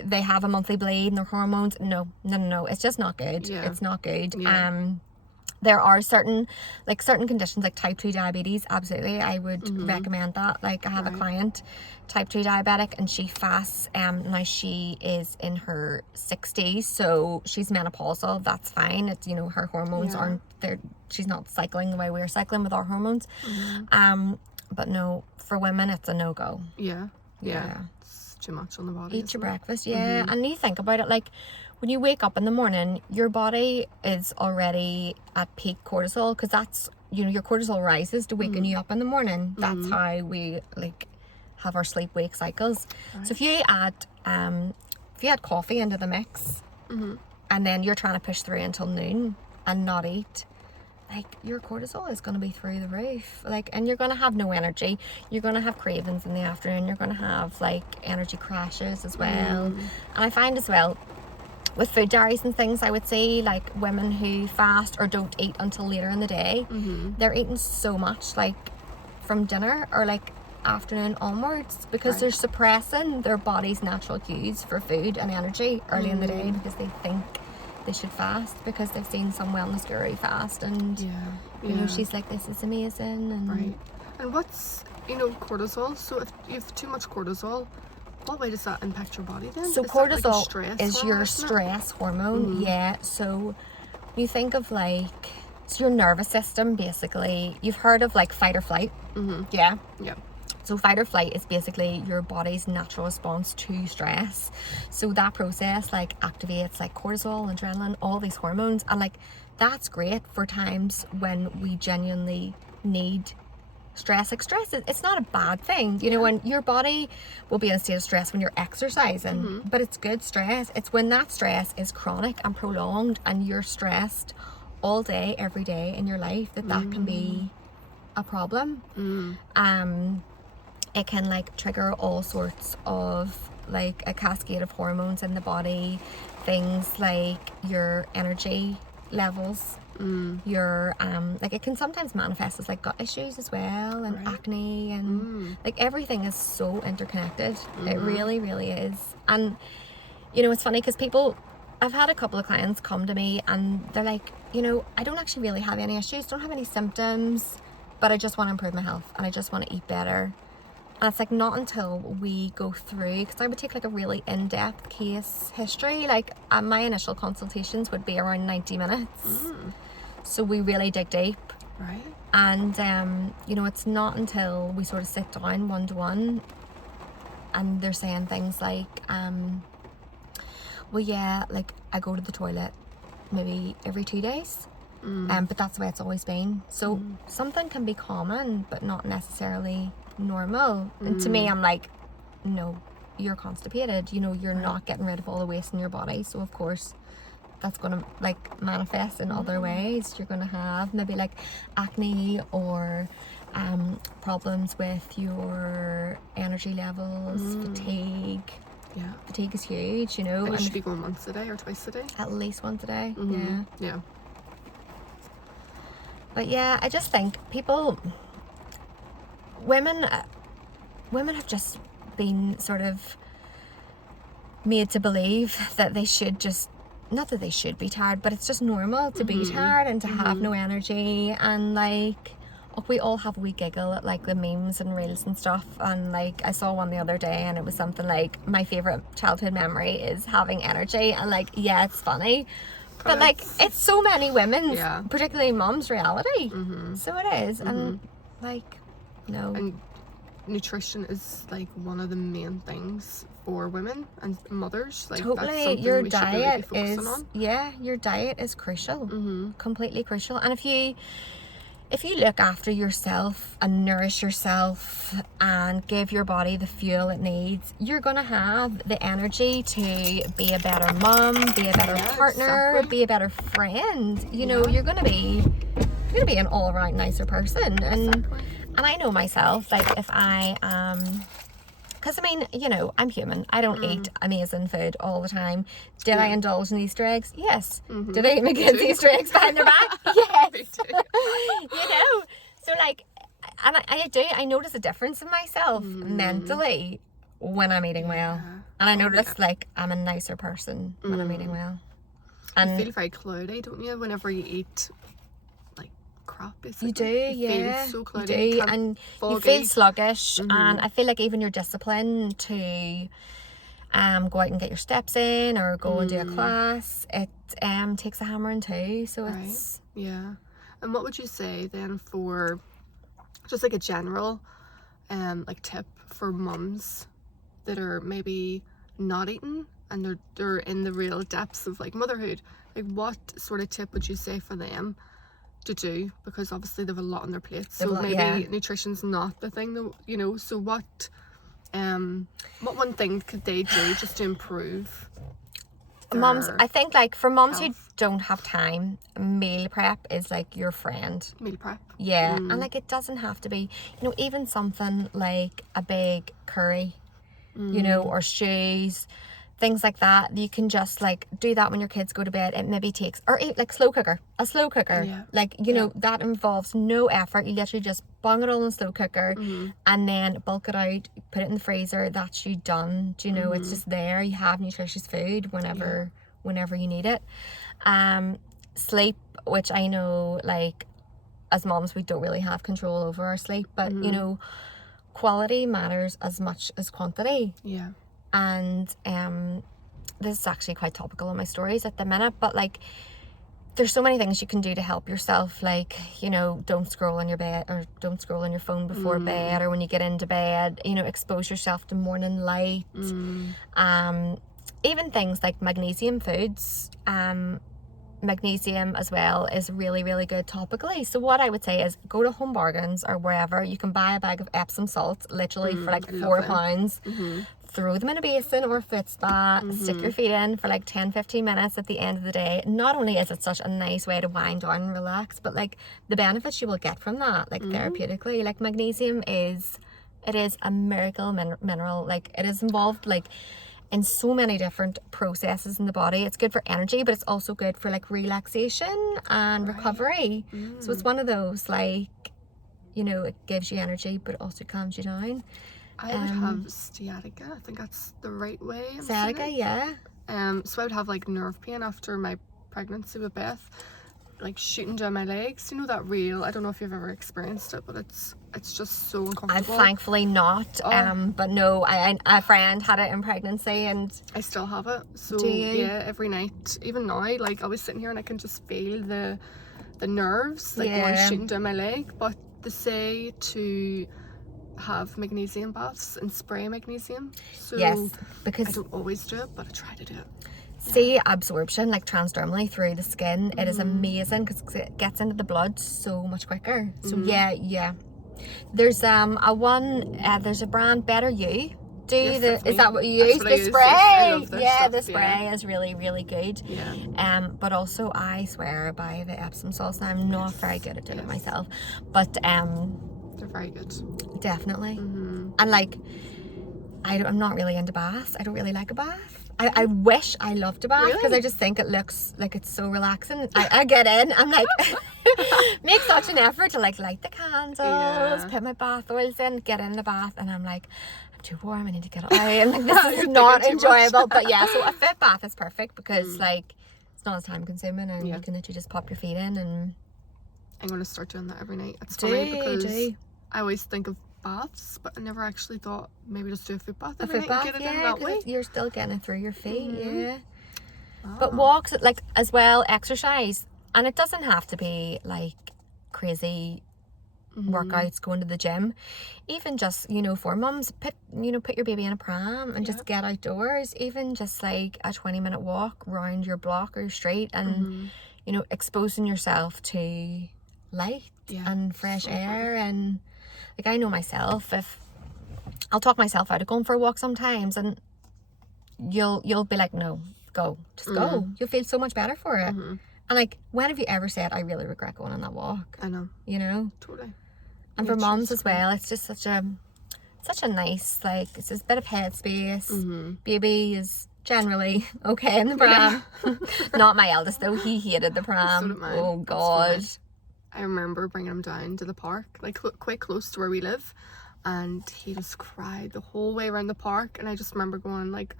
they have a monthly bleed and their hormones. No, it's just not good. Yeah. It's not good. Yeah. There are certain conditions like type 2 diabetes. Absolutely, I would recommend that. Like, I have a client, type 2 diabetic, and she fasts. Now she is in her 60s, so she's menopausal. That's fine. It's, you know, her hormones aren't there. She's not cycling the way we're cycling with our hormones. But no, for women, it's a no-go. Yeah. It's too much on the body. Eat your isn't it? breakfast, and you think about it, like, when you wake up in the morning, your body is already at peak cortisol, because that's, you know, your cortisol rises to waken you up in the morning. That's how we, like, have our sleep-wake cycles. So if you add coffee into the mix, and then you're trying to push through until noon and not eat, like, your cortisol is going to be through the roof, like, and you're going to have no energy. You're going to have cravings in the afternoon. You're going to have, like, energy crashes as well. And I find as well, with food diaries and things, I would say, like, women who fast or don't eat until later in the day, they're eating so much, like, from dinner or, like, afternoon onwards, because they're suppressing their body's natural cues for food and energy early in the day, because they think they should fast because they've seen some wellness guru fast, and you know, she's like, this is amazing. And And what's, you know, cortisol? So if you have too much cortisol, what way does that impact your body then? So Is that like a cortisol stress is hormone, your isn't it? stress hormone. Yeah, so you think of, like, it's your nervous system basically. You've heard of, like, fight or flight. Yeah. Yeah. So fight or flight is basically your body's natural response to stress. So that process like activates like cortisol, adrenaline, all these hormones, and like that's great for times when we genuinely need stress. Like stress, it's not a bad thing. You know, when your body will be in a state of stress when you're exercising, but it's good stress. It's when that stress is chronic and prolonged and you're stressed all day, every day in your life, that can be a problem. It can like trigger all sorts of like a cascade of hormones in the body, things like your energy levels, your like it can sometimes manifest as like gut issues as well, and acne, and like everything is so interconnected. It really, really is. And you know, it's funny because I've had a couple of clients come to me and they're like, you know, I don't actually really have any issues, don't have any symptoms, but I just want to improve my health and I just want to eat better. And it's like not until we go through, because I would take like a really in-depth case history, like my initial consultations would be around 90 minutes. So we really dig deep. Right. And you know, it's not until we sort of sit down one-to-one and they're saying things like, well, yeah, like I go to the toilet maybe every 2 days. But that's the way it's always been. So something can be common but not necessarily normal. And to me, I'm like, no, you're constipated, you know, you're not getting rid of all the waste in your body, so of course that's going to like manifest in other ways. You're going to have maybe like acne or problems with your energy levels, fatigue. Fatigue is huge, you know. And you should be going once a day or twice a day? At least once a day. Yeah. But yeah, I just think women have just been sort of made to believe that they should just, not that they should be tired, but it's just normal to be tired and to have no energy. And like, we all have a wee giggle at like the memes and reels and stuff. And like, I saw one the other day and it was something like, my favorite childhood memory is having energy. And like, yeah, it's funny, but like it's so many women's, particularly mom's reality. So it is. And like, no. And nutrition is like one of the main things for women and mothers. Like totally. That's something your we diet should really be focusing on. Your diet is crucial. Completely crucial. And if you look after yourself and nourish yourself and give your body the fuel it needs, you're gonna have the energy to be a better mom, be a better partner, be a better friend. You know, you're gonna be an all-around nicer person. And I know myself, like if I because I mean, you know, I'm human. I don't eat amazing food all the time. Did I indulge in Easter eggs? Yes. Did I eat my kids Easter eggs behind their back? Yes. You know, so like, and I notice a difference in myself mentally when I'm eating well, and I notice like I'm a nicer person when I'm eating well. And you feel very cloudy, don't you, whenever you eat like crap, basically? You do, you feel so cloudy. You do, and you feel sluggish. And I feel like even your discipline to go out and get your steps in or go and do a class, it takes a hammering too. So it's And what would you say then for just like a general like tip for mums that are maybe not eating and they're in the real depths of like motherhood? Like what sort of tip would you say for them to do? Because obviously they have a lot on their plate, so maybe nutrition's not the thing though, you know. So what one thing could they do just to improve mums? I think like for mums who don't have time, meal prep is like your friend. Meal prep, and like it doesn't have to be, you know, even something like a big curry, you know, or stews, things like that. You can just like do that when your kids go to bed. It maybe takes, or like a slow cooker, like, you know, that involves no effort. You literally just bung it all in the slow cooker and then bulk it out, put it in the freezer. That's you done. Do you know, it's just there. You have nutritious food whenever you need it. Sleep, which I know like as moms we don't really have control over our sleep, but you know, quality matters as much as quantity. And this is actually quite topical in my stories at the minute, but like there's so many things you can do to help yourself, like, you know, don't scroll on your bed, or don't scroll on your phone before bed, or when you get into bed, you know, expose yourself to morning light. Even things like magnesium foods, magnesium as well is really, really good topically. So what I would say is go to Home Bargains or wherever. You can buy a bag of Epsom salts literally for like £4. Throw them in a basin or a foot spa, stick your feet in for like 10-15 minutes at the end of the day. Not only is it such a nice way to wind down and relax, but like the benefits you will get from that, like therapeutically, like magnesium is a miracle mineral. Like it is involved like in so many different processes in the body. It's good for energy, but it's also good for like relaxation and recovery. So it's one of those, like, you know, it gives you energy but it also calms you down. I would have sciatica. I think that's the right way. Sciatica, yeah. So I would have like nerve pain after my pregnancy with Beth, like shooting down my legs. You know that real? I don't know if you've ever experienced it, but it's just so uncomfortable. I've thankfully not. But no, a friend had it in pregnancy, and I still have it. So do you? Yeah, every night, even now, like I was sitting here and I can just feel the nerves like going shooting down my leg. But they say to have magnesium baths and spray magnesium. So yes, because I don't always do it, but I try to do it. See, absorption like transdermally through the skin, it is amazing because it gets into the blood so much quicker. So yeah. There's there's a brand, Better You. Is that what you use? The spray. I love their stuff, the spray is really, really good. Yeah. But also I swear by the Epsom salts. Now I'm not very good at doing it myself, but they're very good. Definitely. And like I'm not really into baths. I don't really like a bath. I wish I loved a bath because I just think it looks like it's so relaxing. I get in, I'm like make such an effort to like light the candles, put my bath oils in, get in the bath, and I'm like, I'm too warm, I need to get out. I'm like, this is not enjoyable. But yeah, so a foot bath is perfect because like it's not as time consuming, and you can literally just pop your feet in. And I'm going to start doing that every night. It's funny because I always think of baths, but I never actually thought maybe just do a foot bath every night and get it in that way. You're still getting it through your feet. But walks, like, as well, exercise, and it doesn't have to be like crazy workouts, going to the gym. Even just, you know, for mums, put your baby in a pram and just get outdoors. Even just like a 20-minute walk around your block or your street, and you know, exposing yourself to light and fresh air. And like, I know myself, if I'll talk myself out of going for a walk sometimes, and you'll be like, no, just go. You'll feel so much better for it. And like, when have you ever said, I really regret going on that walk? I know. You know? Totally. And for moms as well, it's just such a nice, like, it's just a bit of headspace. Baby is generally okay in the pram. Not my eldest though, he hated the pram. So did mine. Oh God. I remember bringing him down to the park, like quite close to where we live, and he just cried the whole way around the park. And I just remember going like,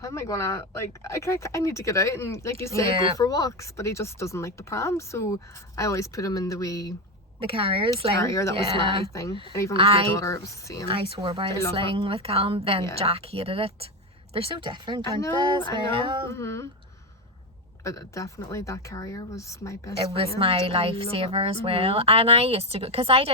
how am I gonna, like, I need to get out and, like you say, go for walks. But he just doesn't like the pram, so I always put him in the carrier sling. That was my thing. And even with my daughter, it was the same. I swore by the sling with Callum. Then Jack hated it. They're so different, aren't they? I know. But definitely that carrier was my best friend. It was my lifesaver as well. And I used to go, because I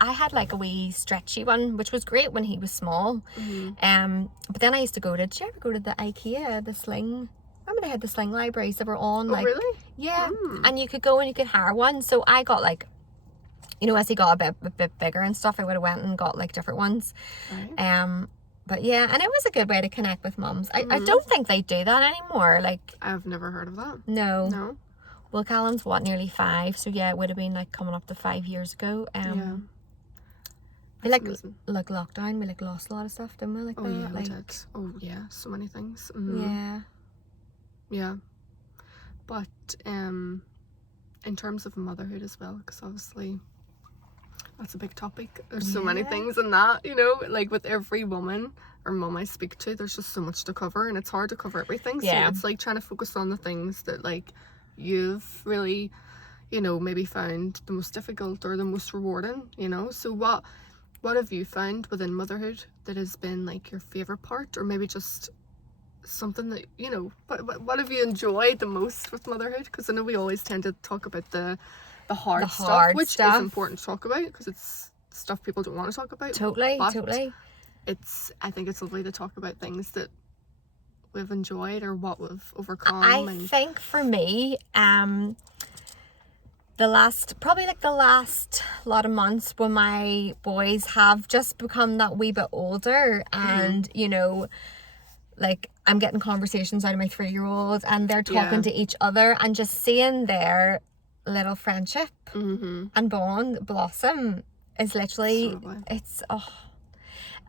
had like a wee stretchy one, which was great when he was small. But then I used to go to, did you ever go to the IKEA, the sling? Remember they had the sling libraries that were on, like, really? Yeah. And you could go and you could hire one. So I got like, you know, as he got a bit bigger and stuff, I would have went and got like different ones. But yeah, and it was a good way to connect with mums. I don't think they do that anymore. Like, I've never heard of that. No. Well, Callum's nearly 5, so yeah, it would have been like coming up to 5 years ago. We like lockdown, we like lost a lot of stuff, didn't we? Like, we did. Oh yeah, so many things. Yeah. But in terms of motherhood as well, because obviously that's a big topic. There's so many things in that, you know, like with every woman or mum I speak to, there's just so much to cover, and it's hard to cover everything. So it's like trying to focus on the things that like you've really, you know, maybe found the most difficult or the most rewarding, you know. So what have you found within motherhood that has been like your favorite part, or maybe just something that, you know, what have you enjoyed the most with motherhood? Because I know we always tend to talk about the hard stuff, which is important to talk about because it's stuff people don't want to talk about. Totally. I think it's lovely to talk about things that we've enjoyed or what we've overcome. I think for me, the last lot of months when my boys have just become that wee bit older, and you know, like I'm getting conversations out of my 3-year-old and they're talking to each other, and just seeing their little friendship and bond blossom is literally, it's,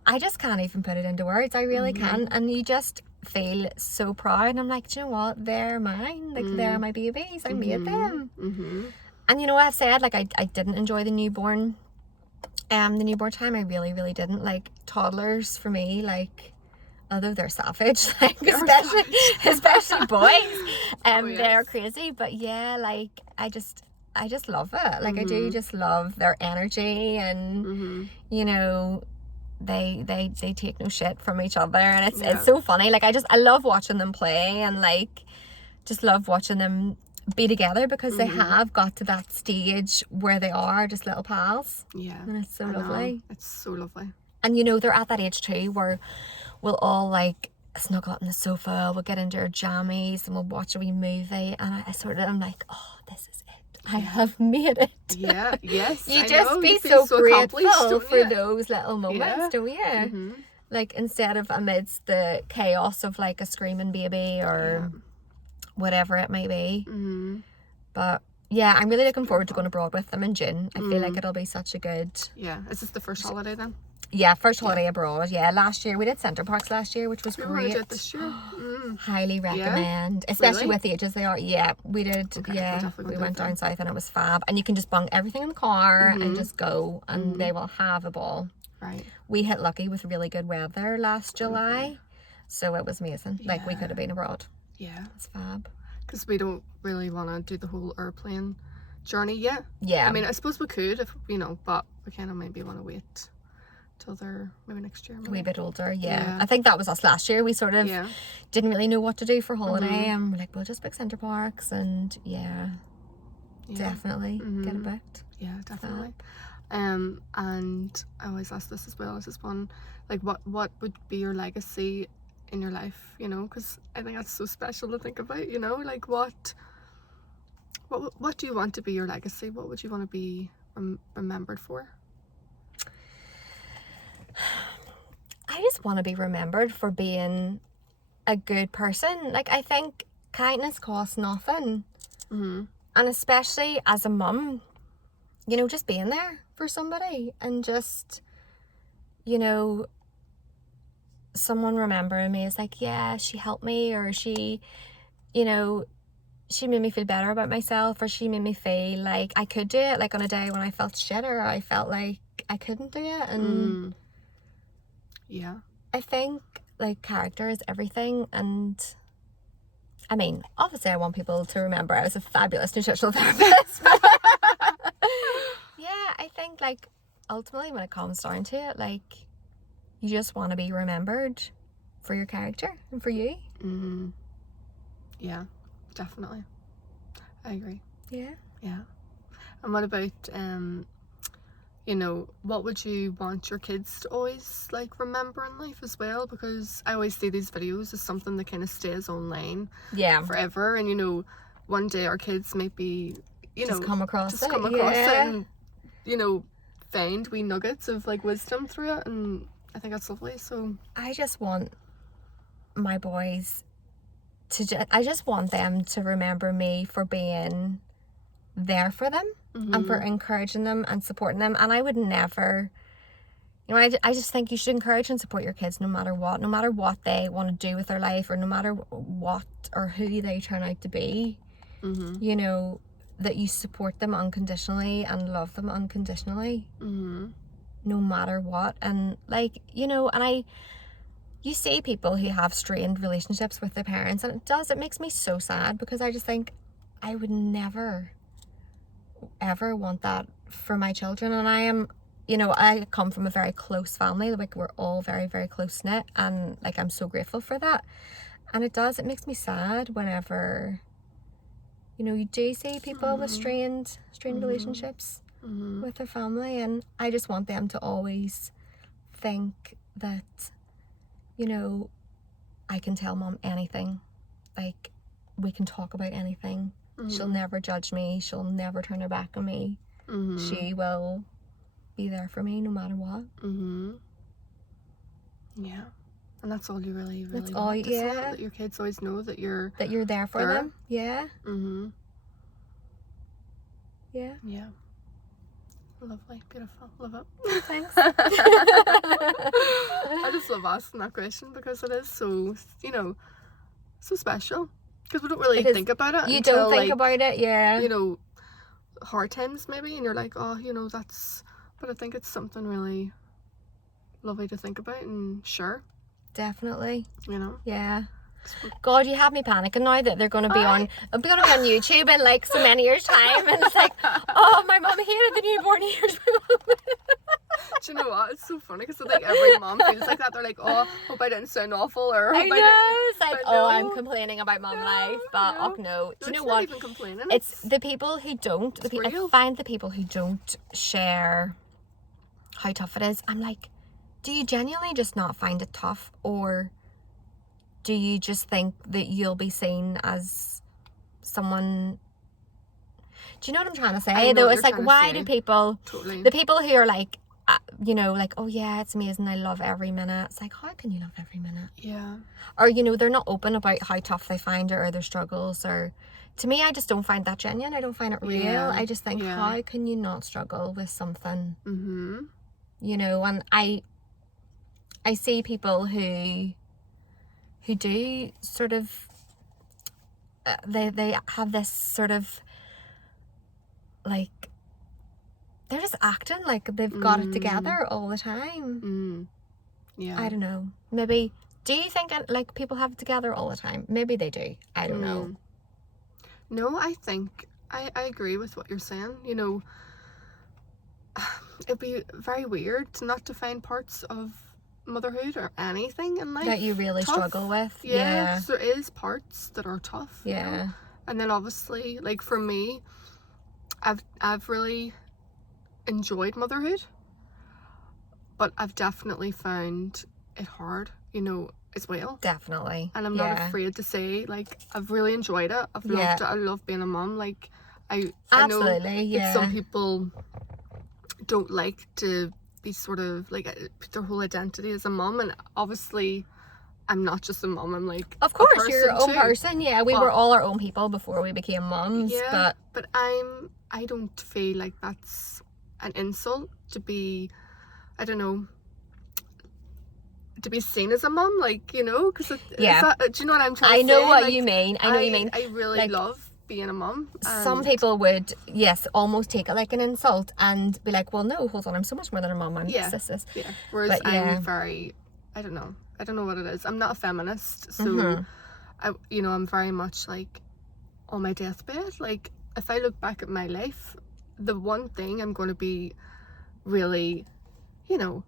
I just can't even put it into words. I really can't. And you just feel so proud. And I'm like, do you know what? They're mine. Like, they're my babies. I made them. And you know, I've said, like, I didn't enjoy the newborn time. I really, really didn't. Like, toddlers for me, like, although they're savage, like, especially boys, they're crazy. But yeah, like, I just love it. Like, I do just love their energy, and you know, they take no shit from each other, and it's so funny. Like, I love watching them play, and like, just love watching them be together, because they have got to that stage where they are just little pals. Yeah. And it's so lovely. It's so lovely. And you know, they're at that age too where we'll all like snuggle up on the sofa, we'll get into our jammies and we'll watch a wee movie, and I'm like, oh, this is it. I have made it. Yeah, yes. You just be so grateful for those little moments, don't you? Like, instead of amidst the chaos of like a screaming baby or whatever it may be. But yeah, I'm really looking forward to going abroad with them in June. I feel like it'll be such a good... Yeah. Is this the first holiday then? Yeah, first holiday abroad. Yeah, last year we did Centre Parks last year, which was great. We did this year. Highly recommend, especially with the ages they are. Yeah, we did. Okay, we went down south and it was fab. And you can just bung everything in the car and just go, and they will have a ball. Right. We hit lucky with really good weather last July, so it was amazing. Like, we could have been abroad. Yeah, it's fab. Because we don't really want to do the whole airplane journey yet. Yeah. I mean, I suppose we could, if you know, but we kind of maybe want to wait till they're maybe next year. Maybe. A wee bit older, yeah. I think that was us last year. We sort of didn't really know what to do for holiday, and we're like, we'll just book Centre Parks, and definitely get it booked. Yeah, definitely. And I always ask this as well. This is one, like, what would be your legacy in your life, you know, because I think that's so special to think about, you know, like what do you want to be your legacy? What would you want to be remembered for? I just want to be remembered for being a good person. Like, I think kindness costs nothing, and especially as a mum, you know, just being there for somebody, and just, you know, someone remembering me is like, yeah, she helped me, or she, you know, she made me feel better about myself, or she made me feel like I could do it, like on a day when I felt shit or I felt like I couldn't do it. And I think like character is everything. And I mean, obviously I want people to remember I was a fabulous nutritional therapist. Yeah, I think like ultimately when it comes down to it, like, you just want to be remembered for your character and for you. Yeah, definitely. I agree. Yeah. Yeah. And what about, you know, what would you want your kids to always, like, remember in life as well? Because I always see these videos as something that kind of stays online forever. And, you know, one day our kids might be, you know, come across it and, you know, find wee nuggets of, like, wisdom through it. And I think that's lovely. So I just want my boys to I just want them to remember me for being there for them and for encouraging them and supporting them. And I would never, you know, I just think you should encourage and support your kids no matter what they want to do with their life, or no matter what or who they turn out to be. You know, that you support them unconditionally and love them unconditionally. No matter what. And like, you know, and you see people who have strained relationships with their parents, and it makes me so sad, because I just think I would never ever want that for my children. And I am, you know, I come from a very close family, like we're all very, very close knit, and like I'm so grateful for that. And it makes me sad whenever, you know, you do see people with strained relationships with their family, and I just want them to always think that, you know, I can tell mom anything. Like, we can talk about anything. She'll never judge me. She'll never turn her back on me. She will be there for me no matter what. Yeah. And that's all you really That's want. all, Isn't it? yeah. That your kids always know that you're there for them. Yeah. Yeah. Yeah. Lovely, beautiful, love it. Thanks. I just love asking that question because it is so, you know, so special. Because we don't really think about it. You don't think about it, yeah. You know, hard times maybe, and you're like, oh, you know, that's. But I think it's something really lovely to think about and share. Definitely. You know. Yeah. God, you have me panicking now that they're going to be on YouTube in like so many years' time, and it's like, oh, my mum hated the newborn years. Do you know what? It's so funny because I think every mom feels like that. They're like, oh, hope I didn't sound awful, or I hope know. It's like, no. I'm complaining about mum life, but no. no. Do you know not what? Even complaining. It's the people who don't. I find the people who don't share how tough it is. I'm like, do you genuinely just not find it tough, or do you just think that you'll be seen as someone? Do you know what I'm trying to say? Though it's like, why do people, the people who are like, you know, like, oh yeah, it's amazing, I love every minute. It's like, how can you love every minute? Yeah. Or, you know, they're not open about how tough they find it or their struggles. Or, to me, I just don't find that genuine. I don't find it real. Yeah. I just think, how can you not struggle with something? Mm-hmm. You know, and I see people who do sort of, they have this sort of, like, they're just acting like they've got it together all the time. Yeah. I don't know. Maybe, do you think like people have it together all the time? Maybe they do. I don't know. No, I think I agree with what you're saying. You know, it'd be very weird to not to find parts of motherhood or anything in life that you really struggle with. Yeah, 'cause there is parts that are tough. Yeah. You know? And then obviously, like for me, I've really enjoyed motherhood, but I've definitely found it hard, you know, as well. Definitely. And I'm not afraid to say, like, I've really enjoyed it. I've loved it. I love being a mom. Like, I know that some people don't like to be sort of like put their whole identity as a mom, and obviously I'm not just a mom, I'm like, of course you're your own person. Yeah, we were all our own people before we became moms. Yeah, but I don't feel like that's an insult to be, I don't know, to be seen as a mom, like, you know, because do you know what I'm trying to say? I know what like, you mean. I know what you mean. I really like, love being a mom. Some people would, almost take it like an insult and be like, well, no, hold on, I'm so much more than a mom. I'm this. Yeah. Whereas I'm very, I don't know what it is. I'm not a feminist, so I'm very much like on my deathbed. Like, if I look back at my life, the one thing I'm going to be really, you know,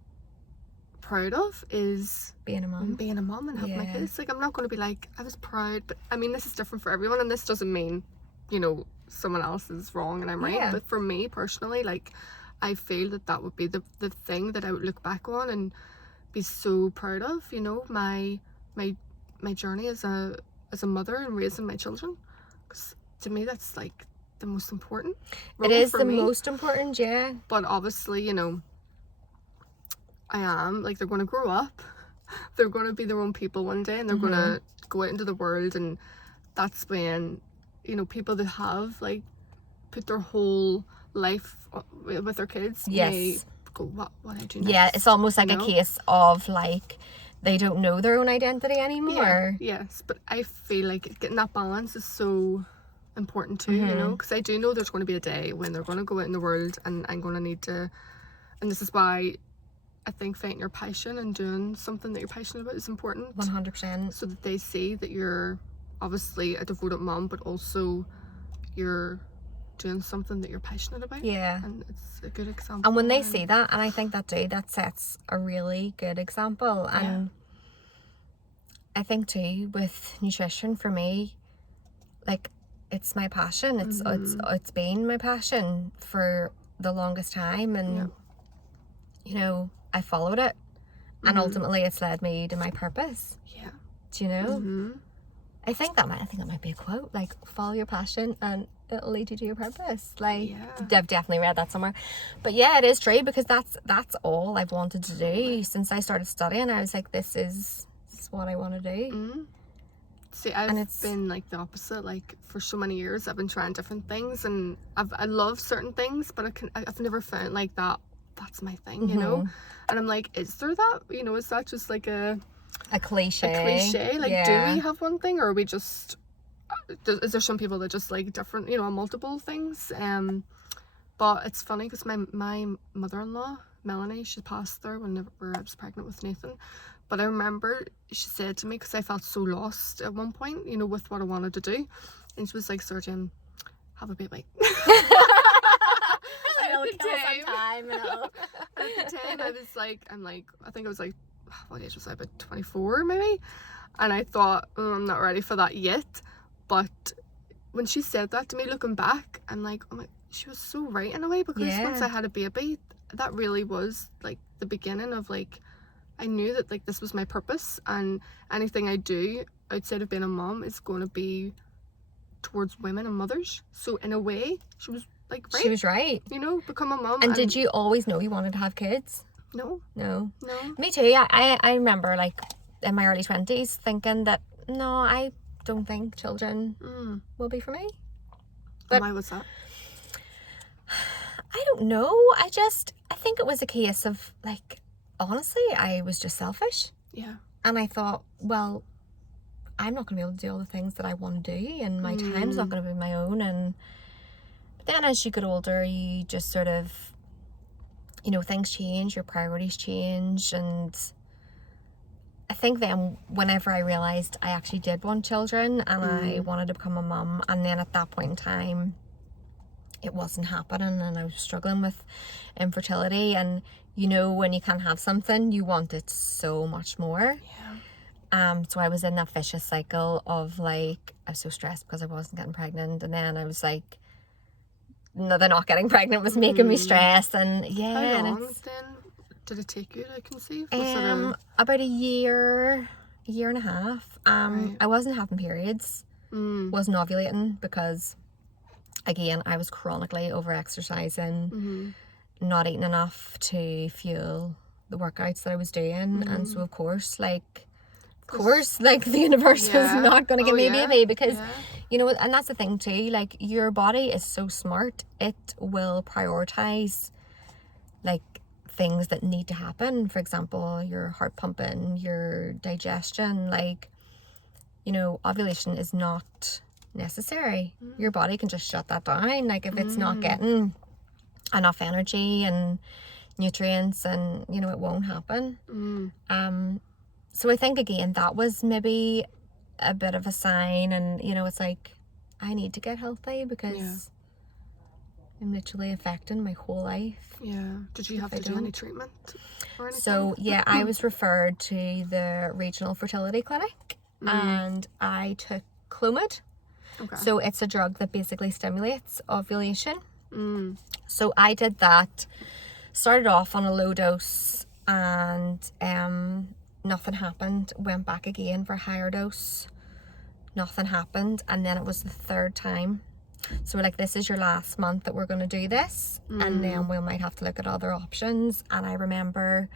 proud of is being a mom and having my kids. Like, I'm not going to be like, I was proud, but I mean, this is different for everyone, and this doesn't mean, you know, someone else is wrong and I'm right. But for me personally, like, I feel that would be the thing that I would look back on and be so proud of, you know, my journey as a mother and raising my children. Because to me, that's like the most important role. It is most important, yeah. But obviously, you know, I am, like, they're going to grow up, they're going to be their own people one day, and they're going to go out into the world, and that's when, you know, people that have, like, put their whole life with their kids may go, what I do next? Yeah, it's almost like a case of, like, they don't know their own identity anymore. Yes, but I feel like getting that balance is so important too, you know, because I do know there's going to be a day when they're going to go out in the world, and I'm going to need to, and this is why I think finding your passion and doing something that you're passionate about is important. 100%. So that they see that you're obviously a devoted mom, but also you're doing something that you're passionate about. Yeah. And it's a good example. And when they see that, and I think that sets a really good example. And I think too with nutrition for me, like it's my passion. It's been my passion for the longest time, and you know, I followed it, and ultimately it's led me to my purpose. Yeah. Do you know? I think that might be a quote, like follow your passion and it'll lead you to your purpose. Like I've definitely read that somewhere. But yeah, it is true, because that's all I've wanted to do since I started studying. I was like, this is what I want to do. See, I've been like the opposite. Like for so many years I've been trying different things, and I love certain things, but I've never found like that's my thing, you know. And I'm like, is there that, you know, is that just like a cliche? Like, do we have one thing, or are we just is there some people that just like different, you know, multiple things? But it's funny because my mother-in-law Melanie, she passed there whenever I was pregnant with Nathan. But I remember she said to me, because I felt so lost at one point, you know, with what I wanted to do, and she was like, "Surgeon, have a baby." At the time, I was like, I think I was like, what age was I? About 24 maybe. And I thought, I'm not ready for that yet. But when she said that to me, looking back, I'm like, oh my, she was so right in a way, because once I had a baby, that really was like the beginning of like, I knew that like this was my purpose, and anything I do outside of being a mom is going to be towards women and mothers. So in a way, she was like right. She was right. You know, become a mom. And did you always know you wanted to have kids? No. Me too. I remember like in my early 20s thinking that no, I don't think children will be for me. But why was that? I don't know. I think it was a case of like, honestly, I was just selfish. Yeah. And I thought, well, I'm not going to be able to do all the things that I want to do, and my time's not going to be my own. And then as you get older, you just sort of, you know, things change, your priorities change. And I think then whenever I realised I actually did want children and I wanted to become a mum, and then at that point in time, it wasn't happening, and I was struggling with infertility. And you know, when you can't have something, you want it so much more. So I was in that vicious cycle of like, I was so stressed because I wasn't getting pregnant, and then I was like, no, they're not getting pregnant was making me stressed. And how long then did it take you to conceive? About a year and a half. I wasn't having periods, wasn't ovulating, because again, I was chronically over exercising, not eating enough to fuel the workouts that I was doing. And so of course like the universe was not going to give me a baby, because you know, and that's the thing too, like your body is so smart, it will prioritize like things that need to happen. For example, your heart pumping, your digestion, like, you know, ovulation is not necessary. Your body can just shut that down, like if it's not getting enough energy and nutrients, and you know, it won't happen. So I think again that was maybe a bit of a sign, and you know, it's like I need to get healthy, because I'm literally affecting my whole life. Did you have to do any treatment or anything? So I was referred to the regional fertility clinic, and I took Clomid. So it's a drug that basically stimulates ovulation. So I did that, started off on a low dose, and nothing happened. Went back again for a higher dose, nothing happened. And then it was the third time, so we're like, this is your last month that we're going to do this, and then we might have to look at other options. And I remember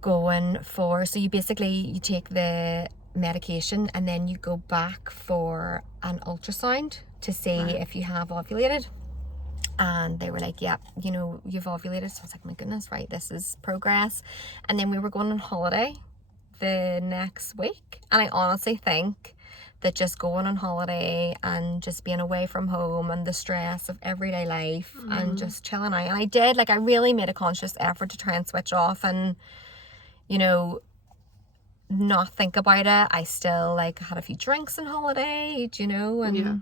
going for, so you take the medication and then you go back for an ultrasound to see if you have ovulated. And they were like, yeah, you know, you've ovulated. So I was like, my goodness, right, this is progress. And then we were going on holiday the next week, and I honestly think that just going on holiday and just being away from home and the stress of everyday life and just chilling out, and I did, like, I really made a conscious effort to try and switch off and, you know, not think about it. I still like had a few drinks on holiday, you know, and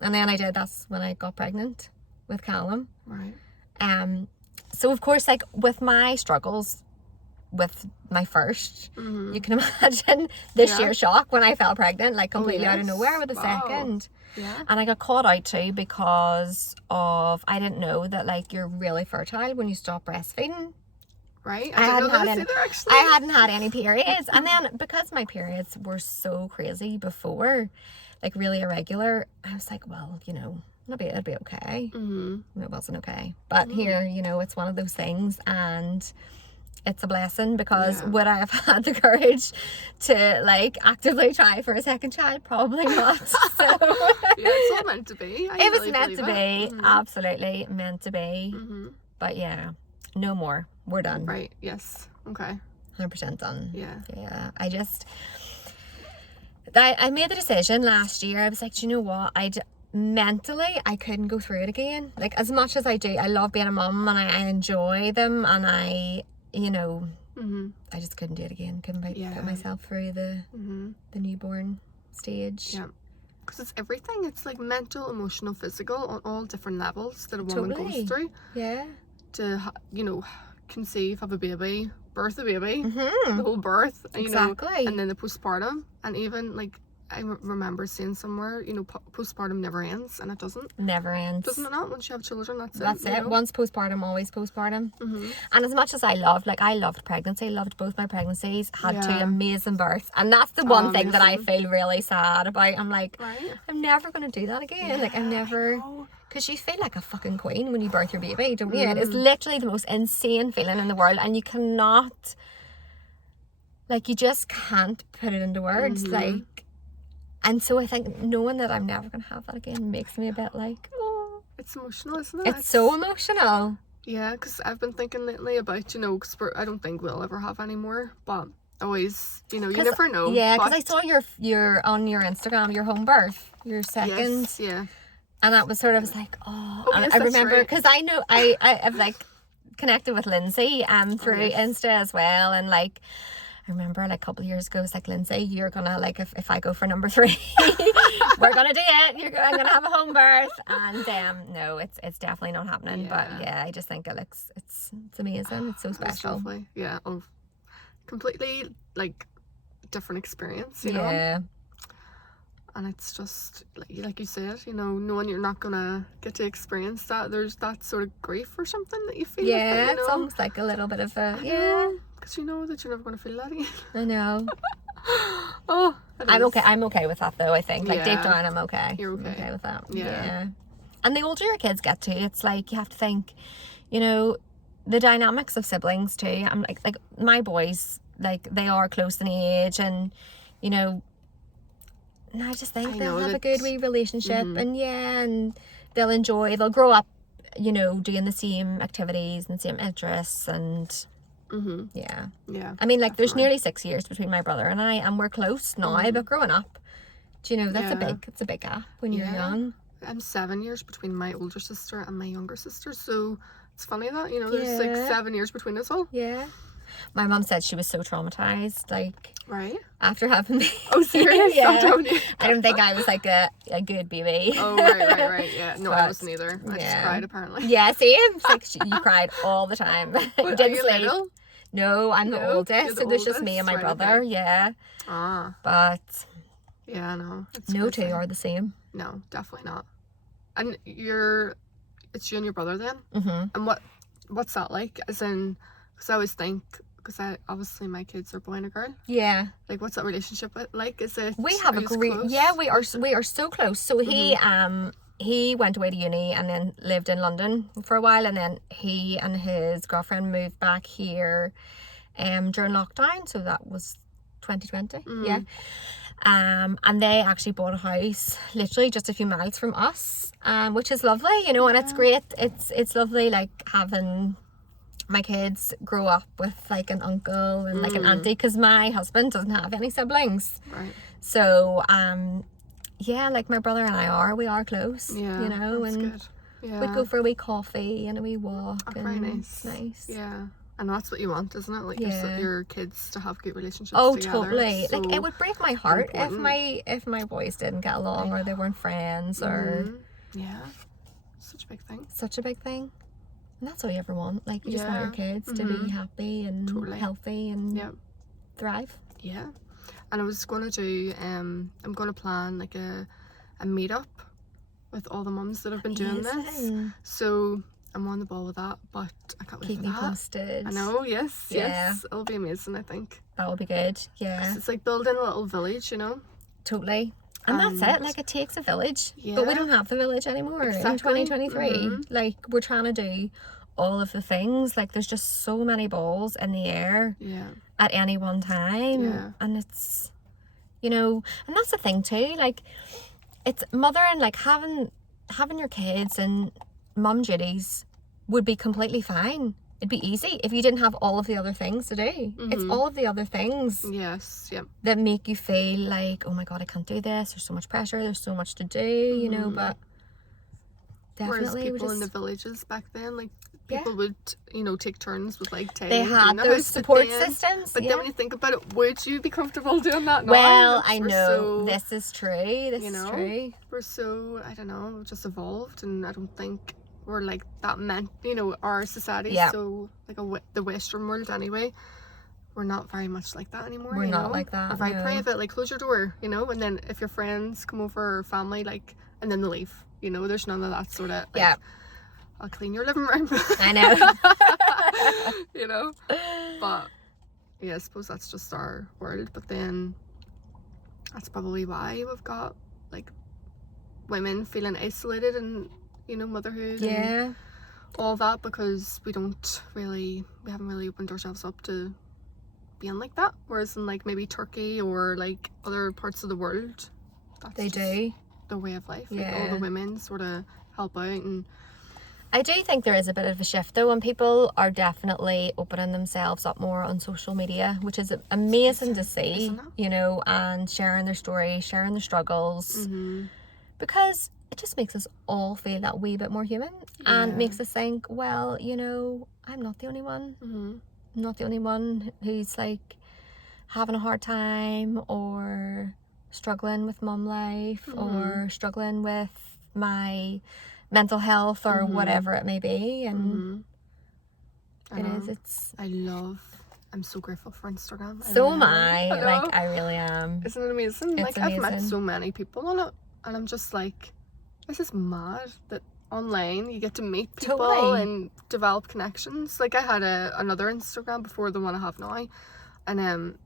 then that's when I got pregnant with Callum. Right. So of course, like with my struggles with my first. You can imagine the sheer shock when I fell pregnant, like completely out of nowhere with the second. Yeah. And I got caught out too because of, I didn't know that like you're really fertile when you stop breastfeeding. Right? I hadn't had any, either, actually. I hadn't had any periods. And then because my periods were so crazy before, like really irregular, I was like, well, you know, it'll be okay. And it wasn't okay. But here, you know, it's one of those things, and it's a blessing, because would I have had the courage to like actively try for a second child? Probably not. So it's all meant to be. It was meant to be. Absolutely meant to be. But yeah, no more. We're done. Right. Yes. Okay. 100% done. Yeah. I made the decision last year. I was like, do you know what? Mentally, I couldn't go through it again. Like, as much as I do, I love being a mum and I enjoy them, and I, you know, I just couldn't do it again. Couldn't put myself through the newborn stage. Yeah. Because it's everything. It's like mental, emotional, physical, on all different levels that a woman goes through. Yeah. To, you know, conceive, have a baby, birth a baby, the whole birth, you know, and then the postpartum, and even like I remember seeing somewhere, you know, postpartum never ends, and it doesn't. Never ends. Doesn't it not? Once you have children, that's it. That's it. Know? Once postpartum, always postpartum. And as much as I loved pregnancy, loved both my pregnancies, had 2 amazing births, and that's the one thing that I feel really sad about. I'm like, I'm never going to do that again. Yeah, like, I'm never... Because you feel like a fucking queen when you birth your baby, don't you? It's literally the most insane feeling in the world, and you cannot, like, you just can't put it into words. Like, and so I think knowing that I'm never going to have that again makes me a bit like, oh. It's emotional, isn't it? It's so emotional. Yeah, because I've been thinking lately about, you know, because I don't think we'll ever have any more, but always, you know, you never know. Yeah, because I saw your on your Instagram, your home birth, your second. Yes, yeah. And that was sort of, like, and yes, I remember, because right. I know, I've like connected with Lindsay through Insta as well, and like, I remember like a couple of years ago, it's like, Lindsay, you're gonna, like, if I go for number 3, we're gonna do it, I'm gonna have a home birth. And no, it's definitely not happening. But yeah, I just think it's amazing, it's so special. It's lovely. Yeah, completely like different experience, you know. Yeah. And it's just, like you said, you know, knowing you're not going to get to experience that, there's that sort of grief or something that you feel. Yeah, like, it's almost like a little bit of a, because you know that you're never going to feel that again. I know. I'm okay with that though, I think. Like, deep down, I'm okay. You're okay. I'm okay with that. Yeah. And the older your kids get to, it's like, you have to think, you know, the dynamics of siblings too. I'm like my boys, like, they are close in age, and, you know, and I just think they'll have a good wee relationship, and they'll grow up, you know, doing the same activities and the same interests, and yeah. I mean, like, there's nearly 6 years between my brother and I, and we're close now, but growing up, do you know, it's a big gap when you're young. I'm 7 years between my older sister and my younger sister, so it's funny that, you know, there's like 7 years between us all. Yeah. My mum said she was so traumatized, like, after having me. Oh, serious? Yeah. I don't think I was like a good baby. Oh, right. Yeah. No, I wasn't either. I just cried, apparently. Yeah, same. It's like you cried all the time. You didn't sleep. Little? No, I'm the oldest, so there's just me and my brother. Okay. Yeah. But yeah, no. No two are the same. No, definitely not. And it's you and your brother then? And what's that like? As in, because I always think, because obviously my kids are boy and a girl. Yeah. Like, what's that relationship like? Is it? We have a great. Close? Yeah, we are so close. So he went away to uni and then lived in London for a while, and then he and his girlfriend moved back here, during lockdown. So that was 2020. Yeah. And they actually bought a house literally just a few miles from us, which is lovely, you know, and it's great. It's lovely, like, having my kids grow up with like an uncle and like an auntie, because my husband doesn't have any siblings. Right. So yeah, like, my brother and we are close. Yeah, you know, that's and good. Yeah. we'd go for a wee coffee and a wee walk. Oh, very nice. Nice. Yeah. And that's what you want, isn't it? Like, your kids to have good relationships together. Totally. So like, it would break my heart if my boys didn't get along, or they weren't friends, or yeah, such a big thing. Such a big thing. And that's all you ever want. Like, you just want your kids to be happy and healthy and thrive. Yeah. And I was going to do, I'm going to plan like a meetup with all the mums that have been doing this. So I'm on the ball with that, but I can't wait for that. Keep me posted. I know, yes. It'll be amazing, I think. That will be good, yeah. It's like building a little village, you know? Totally. And that's it, like, it takes a village. But we don't have the village anymore in 2023. Like, we're trying to do all of the things. Like, there's just so many balls in the air at any one time. And it's, you know, and that's the thing too, like, it's mothering, like, having your kids and mum duties would be completely fine. It'd be easy if you didn't have all of the other things to do. It's all of the other things that make you feel like, oh my God, I can't do this. There's so much pressure. There's so much to do, you know, but definitely. Whereas people in the villages back then, like, people would, you know, take turns with, like, they had those support systems. But then when you think about it, would you be comfortable doing that now? Well, I know. This is true. This is true. We're so, I don't know, just evolved, and I don't think we're like that meant, you know, our society so like the Western world anyway, we're not very much like that anymore. We're not like that. We're very private, like, close your door, you know, and then if your friends come over or family, like, and then they leave, you know, there's none of that sort of like, I'll clean your living room. I know. You know, but yeah, I suppose that's just our world. But then that's probably why we've got like women feeling isolated and, you know, motherhood and all that, because we haven't really opened ourselves up to being like that. Whereas in like maybe Turkey or like other parts of the world, that's do the way of life. Like, all the women sort of help out. And I do think there is a bit of a shift though, and people are definitely opening themselves up more on social media, which is amazing to see, you know, and sharing their stories, sharing their struggles, because it just makes us all feel that wee bit more human and makes us think, well, you know, I'm not the only one. I'm not the only one who's like having a hard time or struggling with mum life or struggling with my mental health or whatever it may be. And I'm so grateful for Instagram. So am I. Like, I really am. Isn't it amazing? It's like amazing. I've met so many people on it, and I'm just like, this is mad that online you get to meet people and develop connections. Like, I had another Instagram before the one I have now, and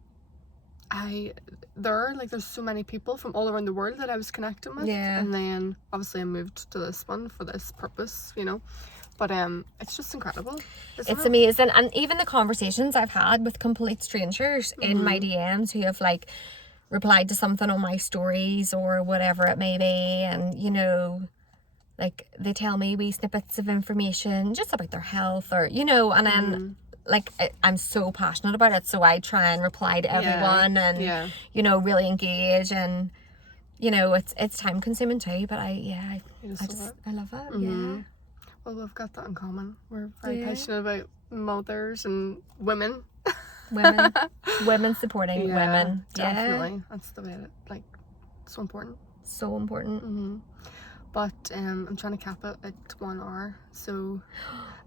there's so many people from all around the world that I was connecting with. And then obviously I moved to this one for this purpose, you know. But it's just incredible. It's amazing. And even the conversations I've had with complete strangers in my DMs who have like replied to something on my stories or whatever it may be, and, you know, like, they tell me wee snippets of information just about their health, or, you know, and then like, I'm so passionate about it, so I try and reply to everyone and you know, really engage. And, you know, it's time consuming too, but I love it. Well, we've got that in common. We're very passionate about mothers and women supporting women. Definitely. That's the way like, so important. But I'm trying to cap it at 1 hour, so,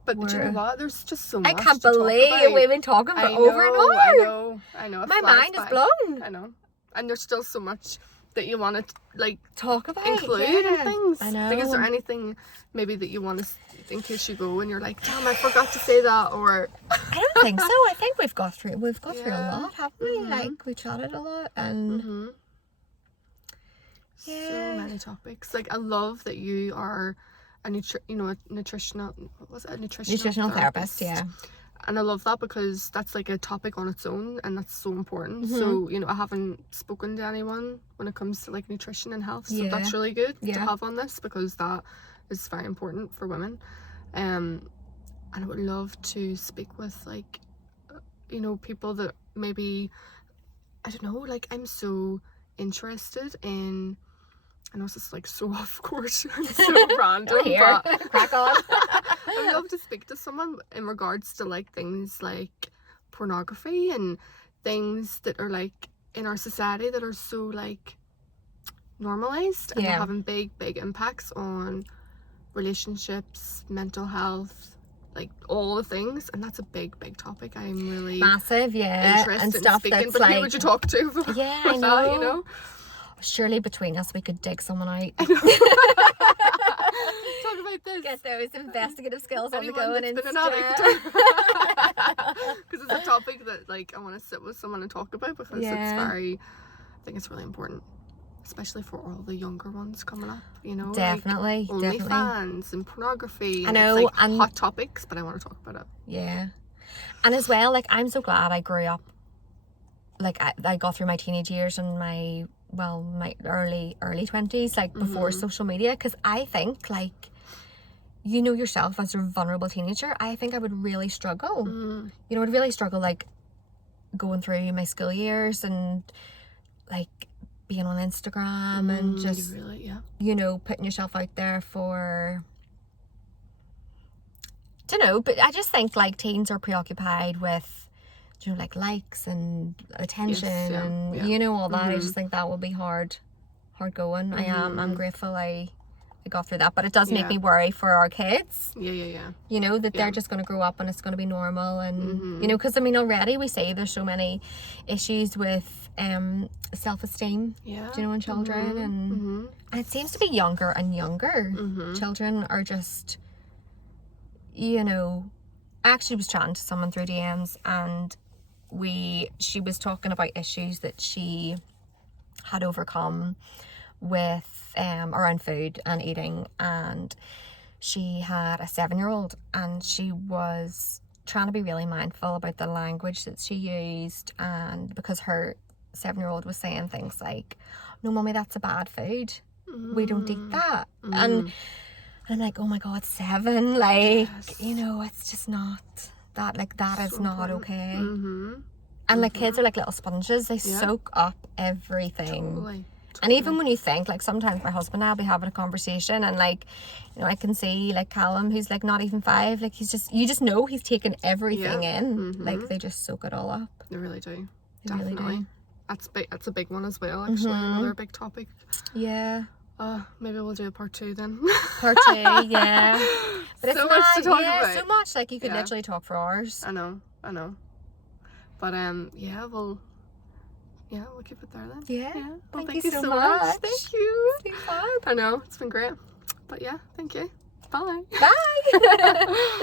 but do you know what, there's just so much I can't believe we've been talking for over an hour. I know my mind is blown. I know, and there's still so much that you want to like talk about, include in things. I know. Like, is there anything maybe that you want to, in case you go and you're like, damn, I forgot to say that? Or I don't think so. I think we've got through a lot, haven't we? Like, we chatted a lot, and so many topics. Like, I love that you are a nutritional therapist. And I love that, because that's like a topic on its own, and that's so important. So, you know, I haven't spoken to anyone when it comes to like nutrition and health, so that's really good to have on this, because that is very important for women. And I would love to speak with, like, you know, people that maybe, I don't know, like, I'm so interested in, I know this is like so off course and so random, but crack on. I'd love to speak to someone in regards to like things like pornography and things that are like in our society that are so like normalized and having big impacts on relationships, mental health, like all the things, and that's a big topic. I'm really massive, yeah, interested and in stuff speaking, that's but like, who would you talk to for yeah, for I that, know. you know? Surely between us we could dig someone out. Talk about this. Get those investigative skills on the Anyone go and that's been an Insta. addict. Because it's a topic that like I want to sit with someone and talk about, because it's I think it's really important, especially for all the younger ones coming up, you know. Definitely, like definitely. OnlyFans and pornography. I And know, it's like and hot topics, but I want to talk about it. yeah. And as well, like, I'm so glad I grew up, like, I got through my teenage years and my early 20s, like, before social media, because I think, like, you know yourself, as a vulnerable teenager, I think I would really struggle. You know, I'd really struggle, like, going through my school years and, like, being on Instagram and just, really, you know, putting yourself out there for, I don't know, but I just think, like, teens are preoccupied with, you know, like, likes and attention and you know, all that. I just think that will be hard going. I'm grateful I got through that, but it does make me worry for our kids. You know, that they're just going to grow up and it's going to be normal, and you know, because I mean, already we say there's so many issues with self-esteem, do you know, in children, and it seems to be younger and younger. Children are just, you know, I actually was chatting to someone through DMs, and she was talking about issues that she had overcome with around food and eating, and she had a 7-year-old, and she was trying to be really mindful about the language that she used, and because her 7-year-old was saying things like, "No, mommy, that's a bad food, we don't eat that," and I'm like, oh my god, 7, like, you know, it's just not that, like, that is not okay. And like, kids are like little sponges, they soak up everything. Totally. And even when you think, like, sometimes my husband and I'll be having a conversation, and like, you know, I can see like Callum, who's like not even 5, like, you just know he's taken everything in. Like, they just soak it all up. They really do. They really do. That's a big one as well, actually. Another big topic. Yeah. Maybe we'll do a part 2 then. Part 2, yeah. But it's so much to talk about. So much, like, you could literally talk for hours. I know. But we'll keep it there then. Yeah. Well, thank you so much. Thank you. It's been fun. I know, it's been great. But yeah, thank you. Bye. Bye.